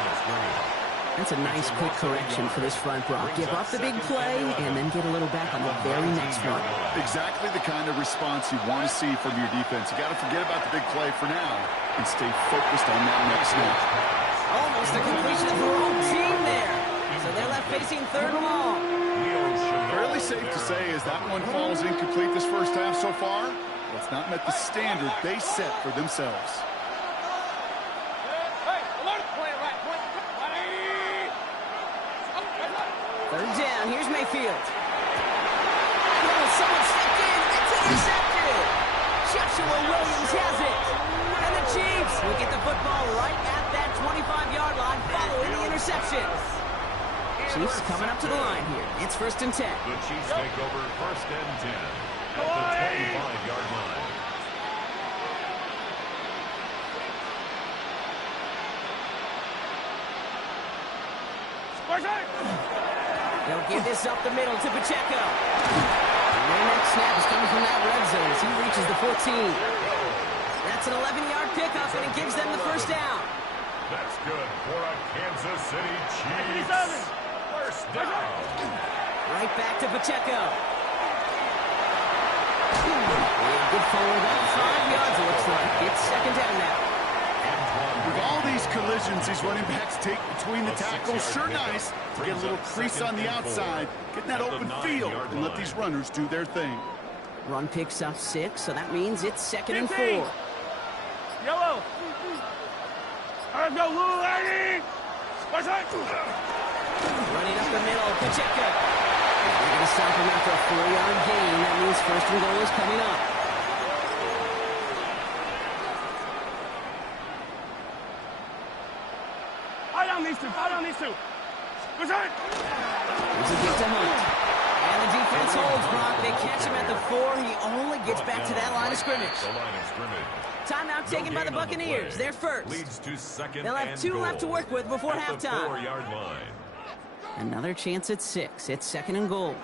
That's a nice quick correction for this front, Brock. Give up the big play and then get a little back on the very next one. Exactly the kind of response you want to see from your defense. You got to forget about the big play for now and stay focused on that next snap. Almost a completion of the wrong team there. So they're left facing third and long. Fairly safe to say as that one falls incomplete this first half so far, it's not met the standard they set for themselves. Third down, here's Mayfield. Oh, someone stepped in, it's intercepted. Joshua Williams has it. And the Chiefs will get the football right at that 25-yard line following the interception. Chiefs coming up to the line here. It's 1st and 10. The Chiefs take over 1st and 10 at the 25-yard line. They'll give this up the middle to Pacheco. And their next snap is coming from that red zone as he reaches the 14. That's an 11-yard pickup, and it gives them the 1st down. That's good for a Kansas City Chiefs. 1st down. Right back to Pacheco. And good forward up 5 yards, it looks like. It's 2nd down now. With all these collisions these running backs take between the tackles, sure nice to get a little crease on the outside, get in that open field, and let these runners do their thing. Run picks up 6, so that means it's 2nd and 4. Yellow. Let's go, little lady. Running up the middle, Pacheco. They're going to stop him after a 4-yard gain. That means 1st and goal is coming up. Fight on these two. Here's a kick to Hunt. And the defense holds, Brock. They catch him at the 4. He only gets back to that line of scrimmage. Timeout taken by the Buccaneers. They're first. They'll have 2 left to work with before halftime. 4-yard line. Another chance at 6. It's 2nd and goal.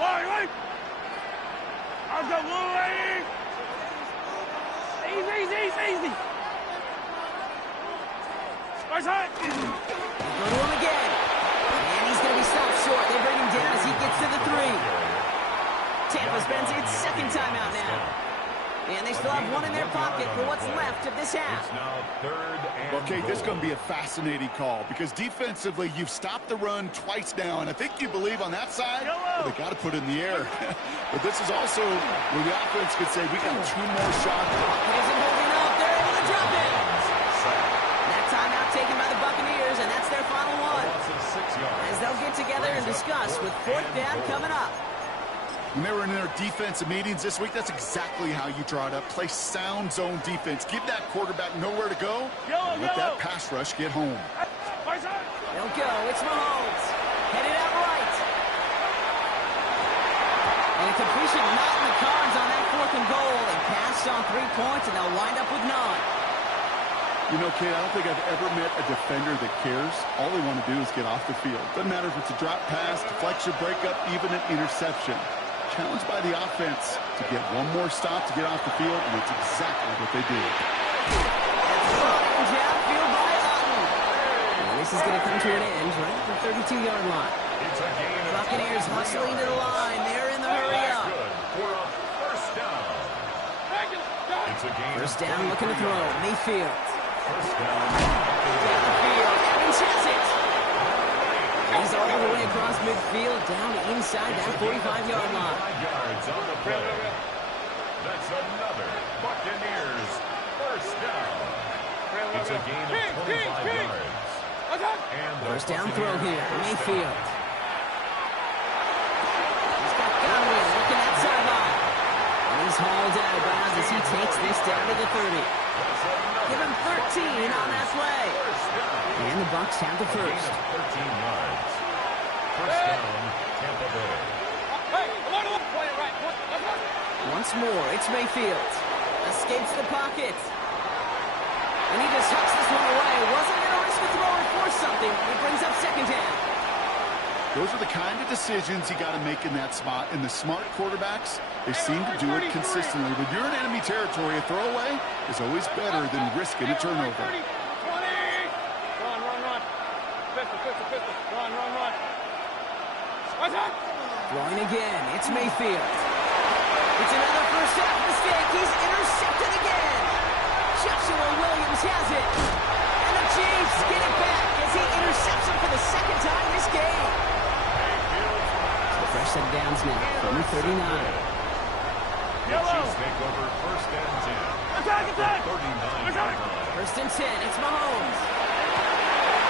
Wait. I'll go, little lady. Easy. Go to him again. And he's going to be stopped short. They bring him down as he gets to the 3. Tampa spends its 2nd timeout now. And they still have 1 in their pocket for what's left of this half. It's now 3rd and Okay, this is going to be a fascinating call because defensively you've stopped the run twice now, and I think you believe on that side, well, they got to put it in the air. But this is also where the offense could say, we got 2 more shots. It isn't holding up. They're able to drop it. That timeout taken by the Buccaneers, and that's their final one. As they'll get together and discuss with 4th down coming up. When they were in their defensive meetings this week, that's exactly how you draw it up. Play sound zone defense. Give that quarterback nowhere to go. And let that pass rush get home. They'll go. It's Mahomes. Headed out right. And a completion not in the cards on that 4th and goal. They passed on 3 points, and they'll wind up with 9. You know, Kate, I don't think I've ever met a defender that cares. All they want to do is get off the field. Doesn't matter if it's a drop pass, deflection, breakup, even an interception. Challenged by the offense to get 1 more stop to get off the field, and it's exactly what they do. Downfield by Otten. And this is going to come to an end right at the 32-yard line. Buccaneers hustling to the line. They're in the hurry up. First down, looking to throw. Mayfield. Downfield. Evans has it. He's all the way across midfield, down inside that 45-yard line. That's another Buccaneers 1st down. It's a gain of 25 yards. First down throw here, Mayfield. He's got Godwin looking at sideline. And he's hauled out of bounds as he takes this down to the 30. Give him 13 on that play. And the Bucs have the first. 13 yards. First down, Tampa Bay. Once more, it's Mayfield. Escapes the pocket. And he just hucks this one away. Wasn't going to risk a throw or force something. It brings up 2nd down. Those are the kind of decisions you got to make in that spot. And the smart quarterbacks, they seem to do it consistently. When you're in enemy territory, a throwaway is always better than risking a turnover. Run. Pistol. Run. Throwing again. It's Mayfield. It's another first half mistake. He's intercepted again. Joshua Williams has it. And the Chiefs get it back as he intercepts him for the 2nd time this game. So fresh set of downs now from the 39. Chiefs take over 1st and 10. Attack! 39. 1st and 10. It's Mahomes.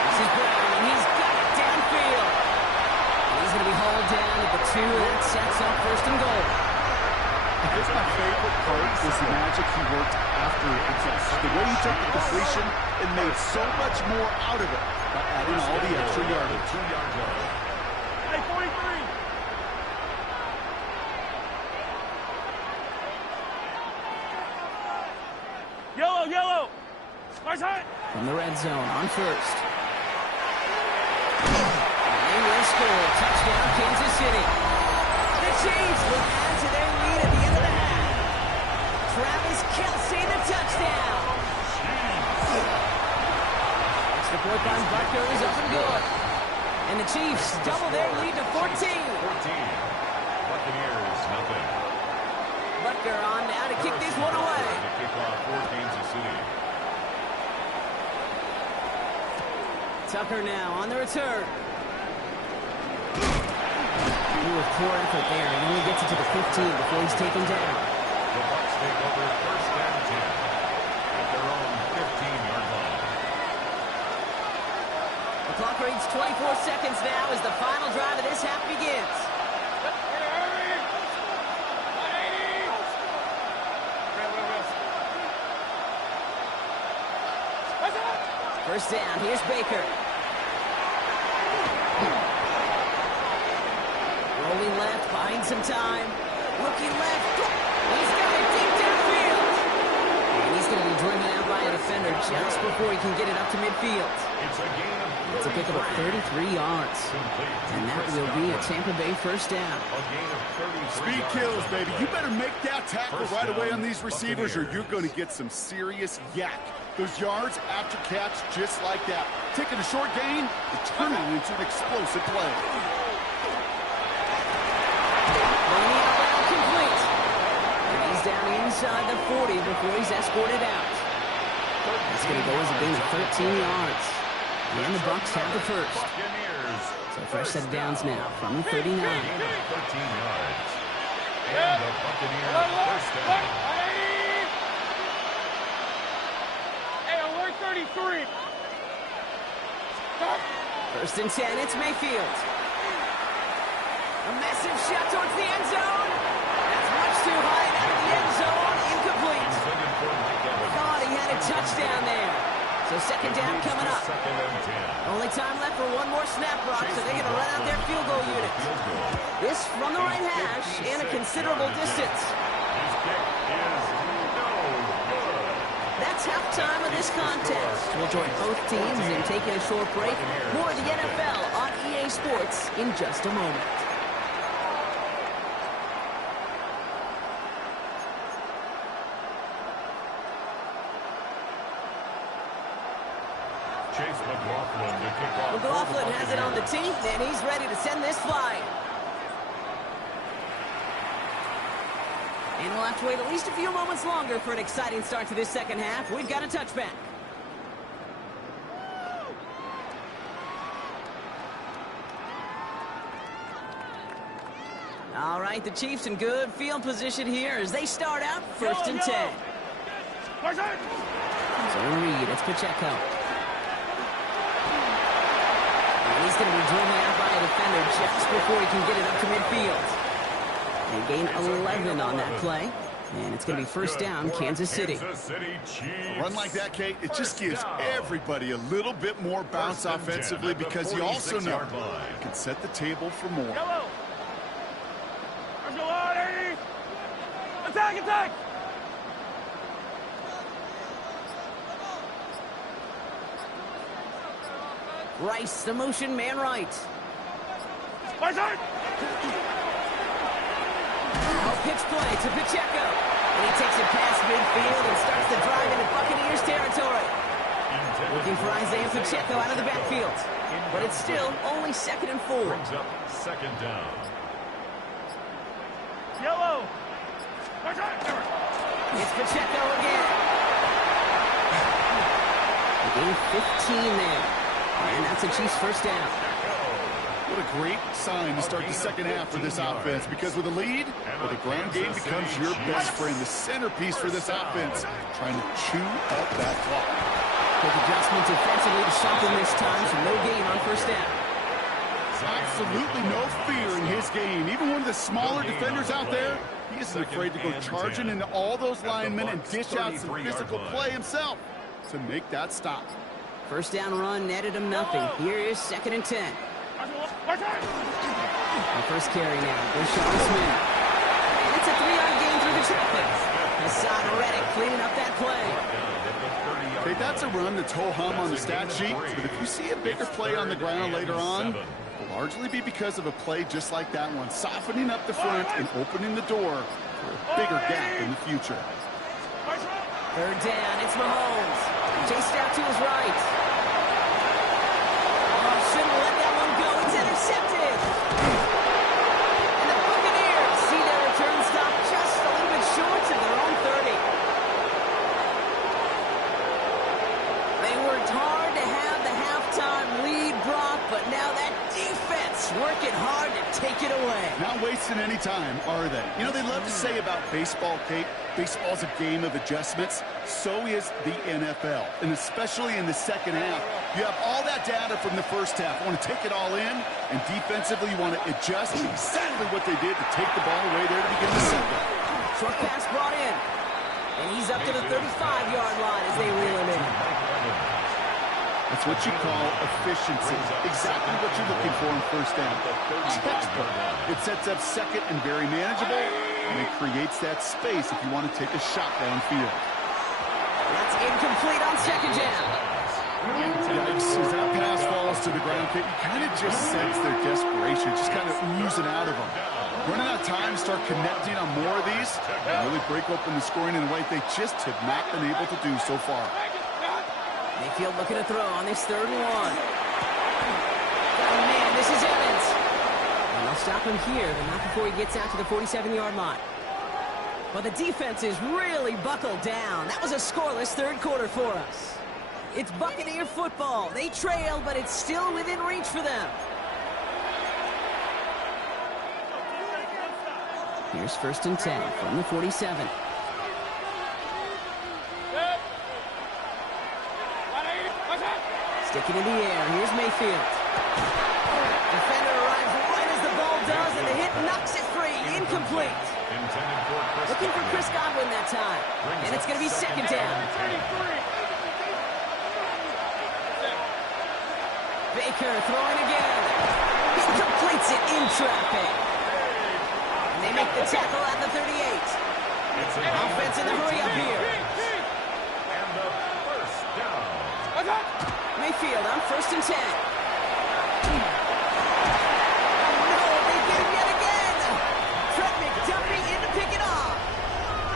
This is Brown, and he's got it downfield. And he's going to be hauled down at the 2, and that sets up 1st and goal. Here's my favorite part was the magic he worked after the catch. The way he took the completion and made so much more out of it by adding all the extra yardage. 2-yard line. Hey, 43. Yellow, yellow. Nice hit. From the red zone on first. They will score. Touchdown, Kansas City. The Chiefs will add to their lead at the end of the half. Travis Kelce, the touchdown. Extra point by Butker is up and good. And the Chiefs double their lead to 14. 14. Buccaneers, nothing. Butker on now to kick this one away. The kickoff for Kansas City. Tucker now on the return. With poor effort there, and only gets it to the 15 before he's taken down. The Bucs take over first and 10 at their own 15-yard line. The clock reads 24 seconds now as the final drive of this half begins. First down, here's Baker. Rolling left, buying some time. Looking left. He's got it deep downfield. And he's going to be driven out by a defender just before he can get it up to midfield. It's a gain of It's a pick of 33 yards. And that will be a Tampa Bay first down. A gain of 33 Speed yards. kills, baby. You better make that tackle right away on these receivers or you're going to get some serious yak. Those yards after catch just like that. Taking a short gain and turning it into an explosive play. Complete. And he's down inside the 40 before he's escorted out. It's going to go as a gain of 13 yards. And the Bucs have the first. So fresh set of downs now from the 39. Gain of 13 yards. And the Buccaneers first down. Hey, alert 33. First and 10, it's Mayfield. A massive shot towards the end zone. That's much too high and out of the end zone. Incomplete. Thought he had a touchdown there. So second down coming up. Second and 10. Only time left for one more snap rock, so they're going to run out their field goal unit. This from the right hash and a considerable distance. His kick is no good. That's halftime of this contest. We'll join both teams in taking a short break. More of the NFL on EA Sports in just a moment. Chase McLaughlin to kick off. McLaughlin has it on the tee, and he's ready to send this flying. And we'll have to wait at least a few moments longer for an exciting start to this second half. We've got a touchback. All right, the Chiefs in good field position here as they start out first and 10. Zone read, it's Pacheco. And he's going to be driven out by a defender just before he can get it up to midfield. They gain 11 on that play. And it's going to be first down, Kansas City. A run like that, Kate, it just gives everybody a little bit more bounce offensively because you also know you can set the table for more. Yellow. Let's go on, 80. Attack, attack. Rice, the motion man right. Right side. Oh, pitch play to Pacheco. And he takes it past midfield and starts the drive into Buccaneers territory. Looking for Isaiah Pacheco out of the backfield. But it's still only second and 4. Brings up second down. Yellow. Right side. It's Pacheco again. They gain 15 there. And that's a Chiefs first down. What a great sign to start the second half for this offense because with a lead, well, the ground game becomes your best friend, the centerpiece for this offense, trying to chew up that clock. Quick adjustment defensively to stop him this time, so no gain on first down. Absolutely no fear in his game. Even one of the smaller defenders out there, He isn't afraid to go charging into all those linemen and dish out some physical play himself to make that stop. First down run netted him nothing. Here is 2nd and 10. The first carry now. Deshaun Smith. And it's a 3-yard gain through the traffic. Hassan Reddick cleaning up that play. Okay, that's a run that's ho-hum on the stat sheet, but if you see a bigger play on the ground later on, it'll largely be because of a play just like that one, softening up the front and opening the door for a bigger gap in the future. 3rd down, it's Mahomes. Chased out to his right. Oh, shouldn't let that one go. It's intercepted. And the Buccaneers see their return stop just a little bit short of their own 30. They worked hard to have the halftime lead, Brock, but now that defense working hard to take it away. Not wasting any time, are they? You know, they love to say about baseball, Kate, baseball's a game of adjustments. So is the NFL, and especially in the second half. You have all that data from the first half. You want to take it all in, and defensively you want to adjust exactly what they did to take the ball away there to begin the second. Short pass brought in, and he's up to the 35-yard line as they reel him in. That's what you call efficiency. Exactly what you're looking for in first down. Textbook. It sets up second and very manageable, and it creates that space if you want to take a shot downfield. That's incomplete on 2nd down. Yikes, as that pass falls to the ground, you kind of just sense their desperation, just kind of oozing out of them. Running out of time, start connecting on more of these, and really break open the scoring in a way they just have not been able to do so far. Mayfield looking to throw on this 3rd and 1. Oh, man, this is Evans. And they'll stop him here, but not before he gets out to the 47-yard line. Well, the defense is really buckled down. That was a scoreless 3rd quarter for us. It's Buccaneer football. They trail, but it's still within reach for them. Here's 1st and 10 from the 47. Sticking in the air. Here's Mayfield. Defender arrives right as the ball does, and the hit knocks it free. Incomplete. Looking for Chris Godwin that time. And it's going to be 2nd down. Baker throwing again. He completes it in traffic. And they make the tackle at the 38. Offense in the hurry up here. And the first down. Mayfield on 1st and 10. No, they get him yet again. Trent McDuffie in to pick it off.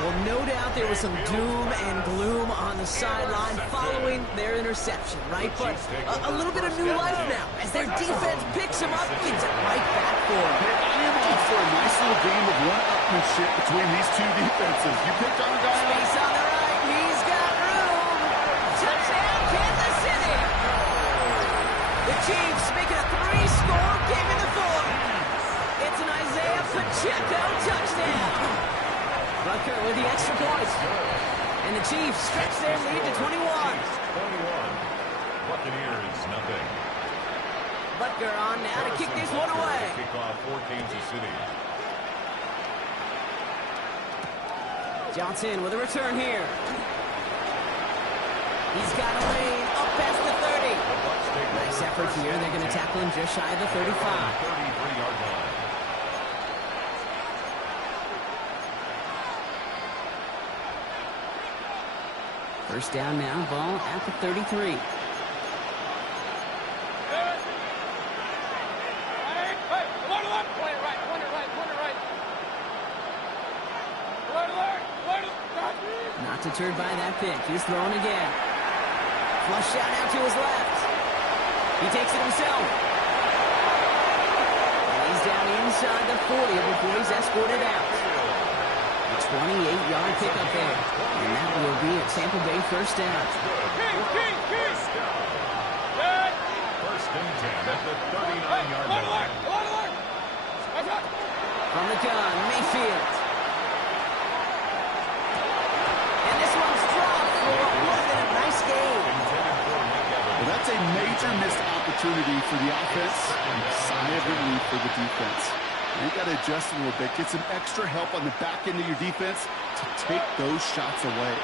Well, no doubt there was some doom and gloom on the sideline following their interception, right? But a little bit of new life now as their defense picks him up, gives it right back for him. I am all for a nice little game of one-upmanship between these two defenses. You picked our guy. Space on the right. He's got room. Touchdown, Kansas City. The Chiefs make it a 3-score game in the 4th. It's an Isaiah Pacheco touchdown. Butker with the extra point. And the Chiefs stretch their lead to 21. 21. Buccaneers, nothing. Butker on now to kick this one away. Kickoff for Kansas City. Johnson with a return here. He's got a lane up past the 30. Nice effort here. They're going to tackle him just shy of the 35. 33-yard line. First down now, ball at the 33. Not deterred by that pick. He's throwing again. Flush shot out to his left. He takes it himself. And he's down inside the 40 before he's escorted out. A 28-yard pickup there. And that will be a Tampa Bay first down. First and 10 at the 39-yard line. From the gun, Mayfield. And this one's dropped for what would have been a nice game. Well, that's a major missed opportunity for the offense and a sigh of relief for the defense. You got to adjust a little bit, get some extra help on the back end of your defense to take those shots away.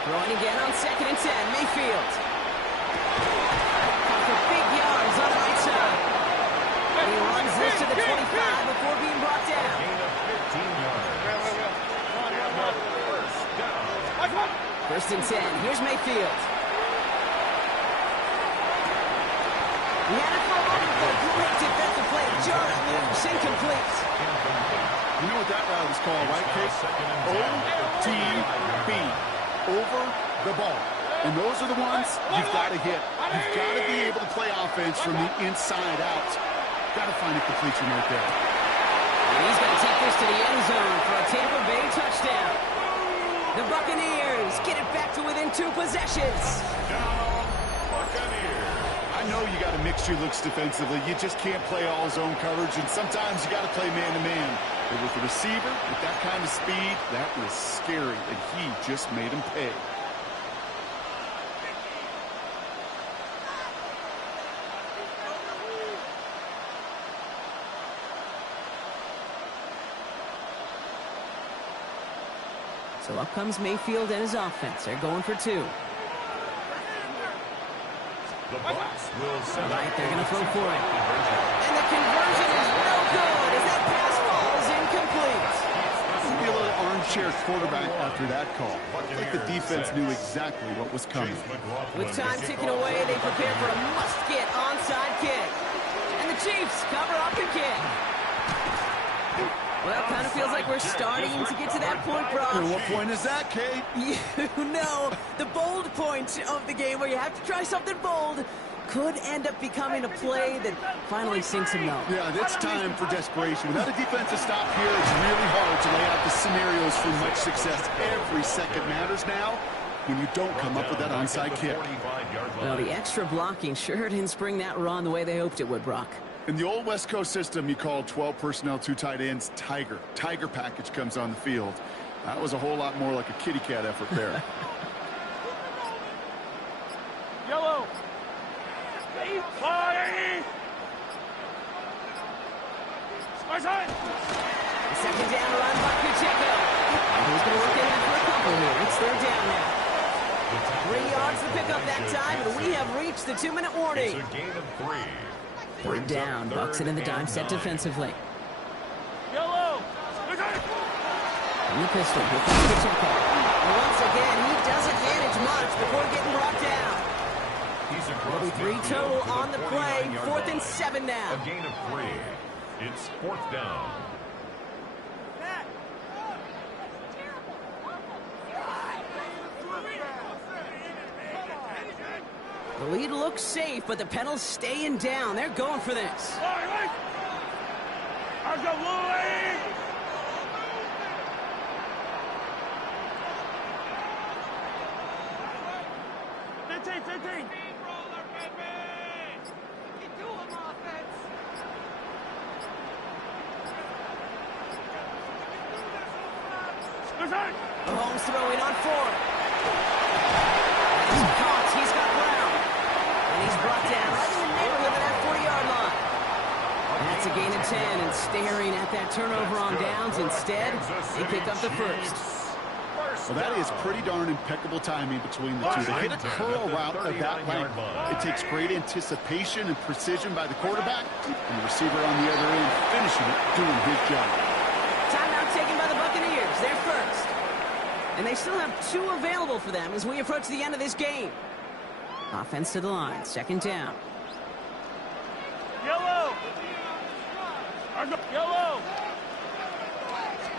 Throwing again on 2nd and 10, Mayfield. For big yards on the right side. He runs this to the 25 before being brought down. Gain of 15 yards. First and 10, here's Mayfield. He had it for a moment, but a great defensive play. Jordan moves incomplete. You know what that route is called, right, Kate? OTB. Over the ball. And those are the ones you've got to hit. You've got to be able to play offense from the inside out. Got to find a completion right there. And he's going to take this to the end zone for a Tampa Bay touchdown. The Buccaneers get it back to within 2 possessions. Buccaneers. I know you got to mix your looks defensively. You just can't play all zone coverage, and sometimes you got to play man-to-man. But with the receiver, with that kind of speed, that was scary, and he just made him pay. So up comes Mayfield and his offense. They're going for 2. The Bucs will send Right, they're going to throw for it. And the conversion is no good as that pass falls incomplete. Maybe a little armchair quarterback after that call. Like the defense knew exactly what was coming. With time ticking away, they prepare for a must-get onside kick. And the Chiefs cover up the kick. Well, kind of feels like we're starting to get to that point, Brock. And what point is that, Kate? You know, the bold point of the game where you have to try something bold could end up becoming a play that finally sinks him though. Yeah, it's time for desperation. Without a defensive stop here, it's really hard to lay out the scenarios for much success. Every second matters now when you don't come up with that onside kick. Well, the extra blocking sure didn't spring that run the way they hoped it would, Brock. In the old West Coast system, you called 12 personnel, 2 tight ends, Tiger. Tiger package comes on the field. That was a whole lot more like a kitty cat effort there. Yellow. Second down run by Pacheco. He's going to work in that for a couple here. It's 3rd down now. 3 yards to pick up that time, and we have reached the 2-minute warning. It's a gain of 3. 3rd down. Bucks it in the dime set defensively. Yellow. In the pistol. Here comes Pacheco. And once again, he doesn't manage much before getting brought down. It'll be 3 total on the play. 4th and 7 now. A gain of 3. It's 4th down. The lead looks safe, but the pedals staying down. They're going for this. Mahomes throwing on 4. He's caught. He's got Brown. And he's brought down right in the neighborhood of that 40-yard line. That's a gain of 10, and staring at that turnover on downs. Instead, they pick up the first. Well, that is pretty darn impeccable timing between the two. They hit a curl route of that length. It takes great anticipation and precision by the quarterback, and the receiver on the other end finishing it, doing his job. Timeout taken by the Buccaneers. They're first. And they still have 2 available for them as we approach the end of this game. Offense to the line. 2nd down. Yellow. Yellow.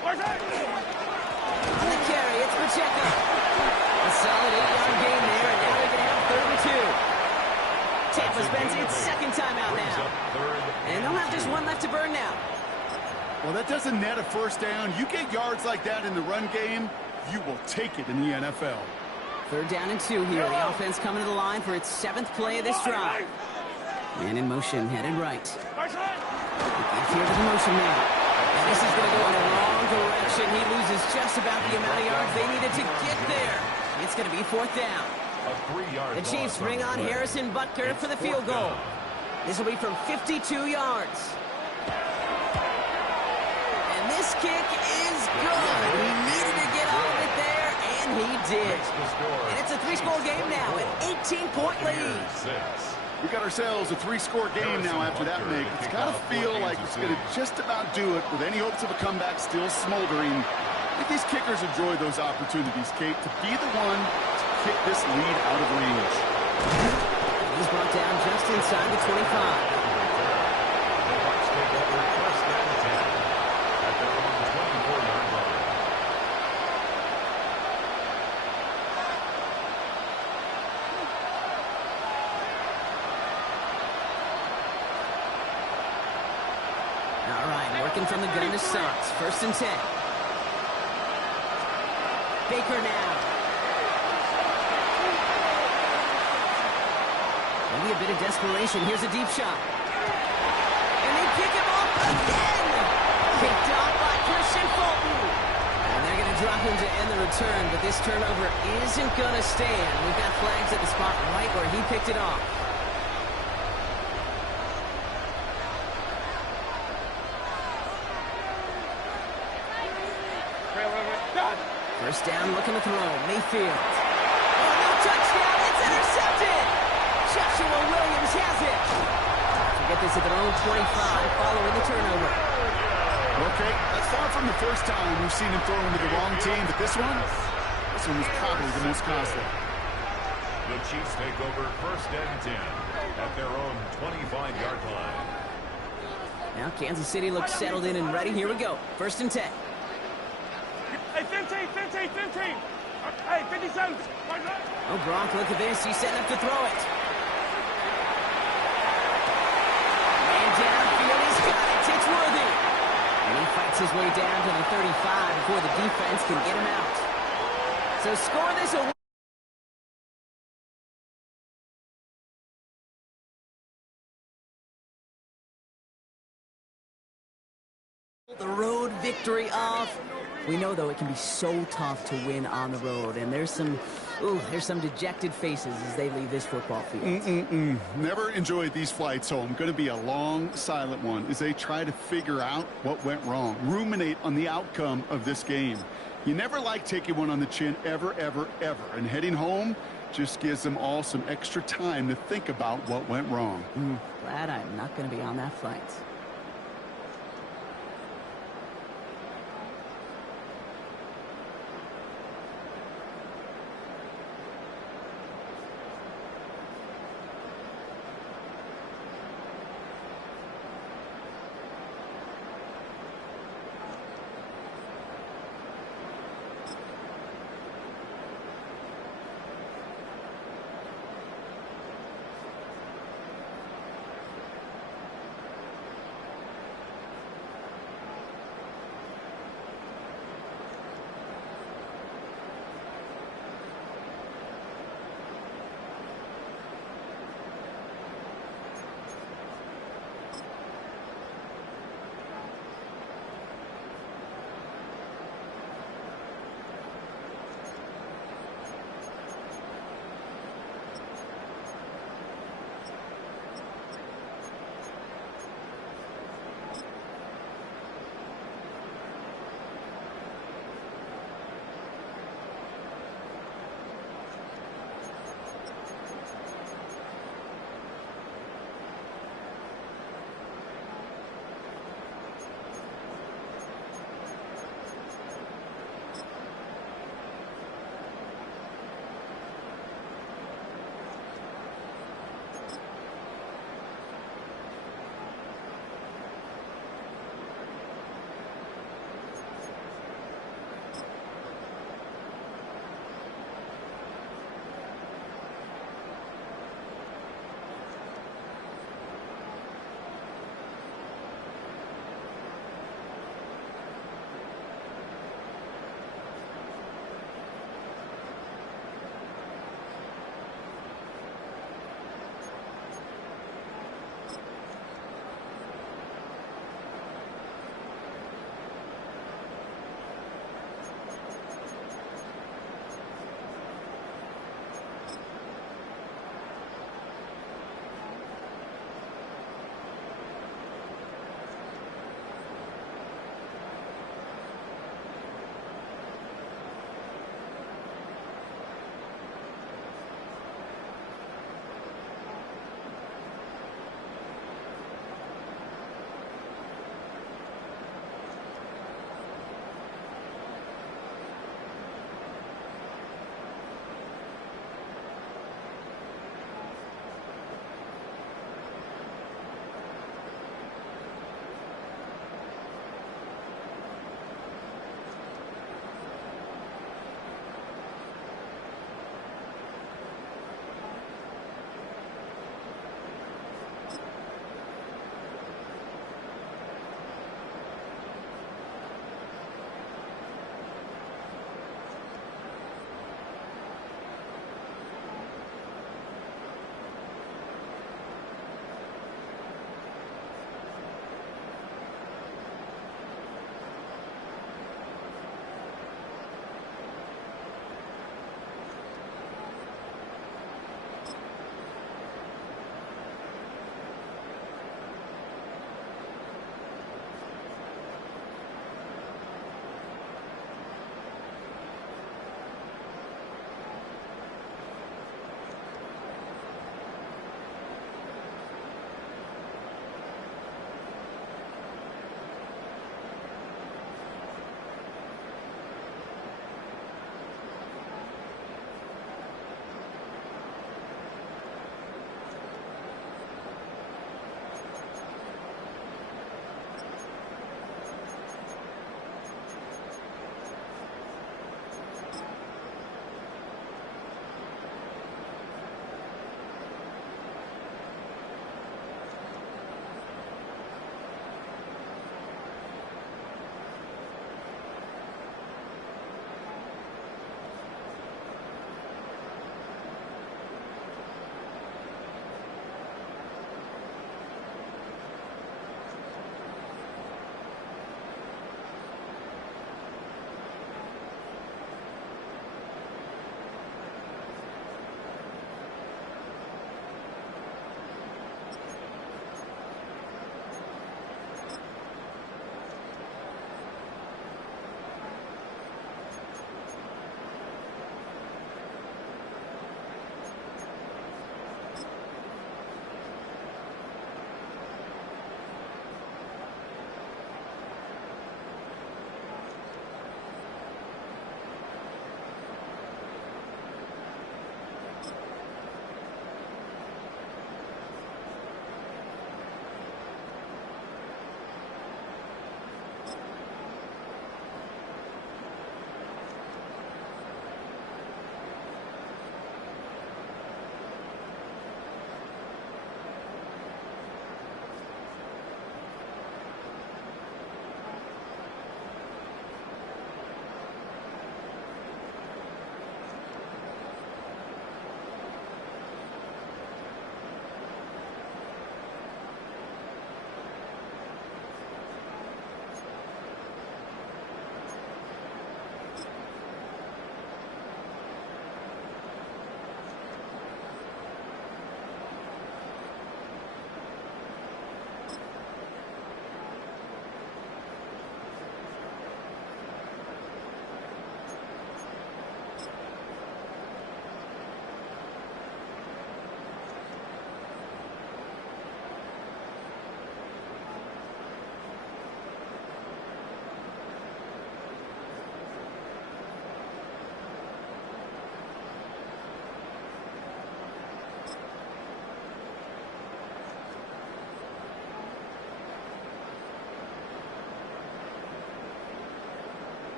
On the carry, it's Pacheco. A solid 8-yard gain there, and now they're going to have 3rd and 2. Tampa spends its 2nd timeout now. And they'll have just 1 left to burn now. Well, that doesn't net a first down. You get yards like that in the run game, you will take it in the NFL. 3rd down and 2 here. The offense coming to the line for its 7th play of this drive. Man in motion, headed right. Here to the motion now. And this is going to go in the wrong direction. He loses just less about the amount of yards they needed to get there. It's going to be 4th down. A 3-yard The Chiefs bring on Harrison Butker for the field goal. This will be from 52 yards. And this kick is good. He needed to get all of it there, and he did. And it's a 3-score game now, an 18-point lead. We got ourselves a 3-score game now after that make. It's got to feel like it's going to just about do it with any hopes of a comeback still smoldering. I think these kickers enjoy those opportunities, Kate, to be the one to kick this lead out of range. He's brought down just inside the 25. All right, working from the gun to Suggs. 1st and 10. Baker now. Maybe a bit of desperation. Here's a deep shot. And they pick him off again. Picked off by Christian Fulton. And they're going to drop him to end the return, but this turnover isn't going to stand. We've got flags at the spot right where he picked it off. First down, looking to throw. Mayfield. Oh, no touchdown. It's intercepted. Joshua Williams has it. To get this at their own 25 following the turnover. Okay, that's far from the first time we've seen him throw into the wrong team, but this one was probably the most costly. The Chiefs take over 1st and 10 at their own 25-yard line. Now Kansas City looks settled in and ready. Here we go. 1st and 10. Hey, 15. Hey, 57. Oh, Gronk, look at this. He's setting up to throw it. And downfield, he's got it. It's Worthy. And he fights his way down to the 35 before the defense can get him out. So score this away. The road victory off. We know, though, it can be so tough to win on the road, and there's some dejected faces as they leave this football field. Never enjoyed these flights home. Going to be a long, silent one as they try to figure out what went wrong, ruminate on the outcome of this game. You never like taking one on the chin, ever, ever, ever, and heading home just gives them all some extra time to think about what went wrong. Glad I'm not going to be on that flight.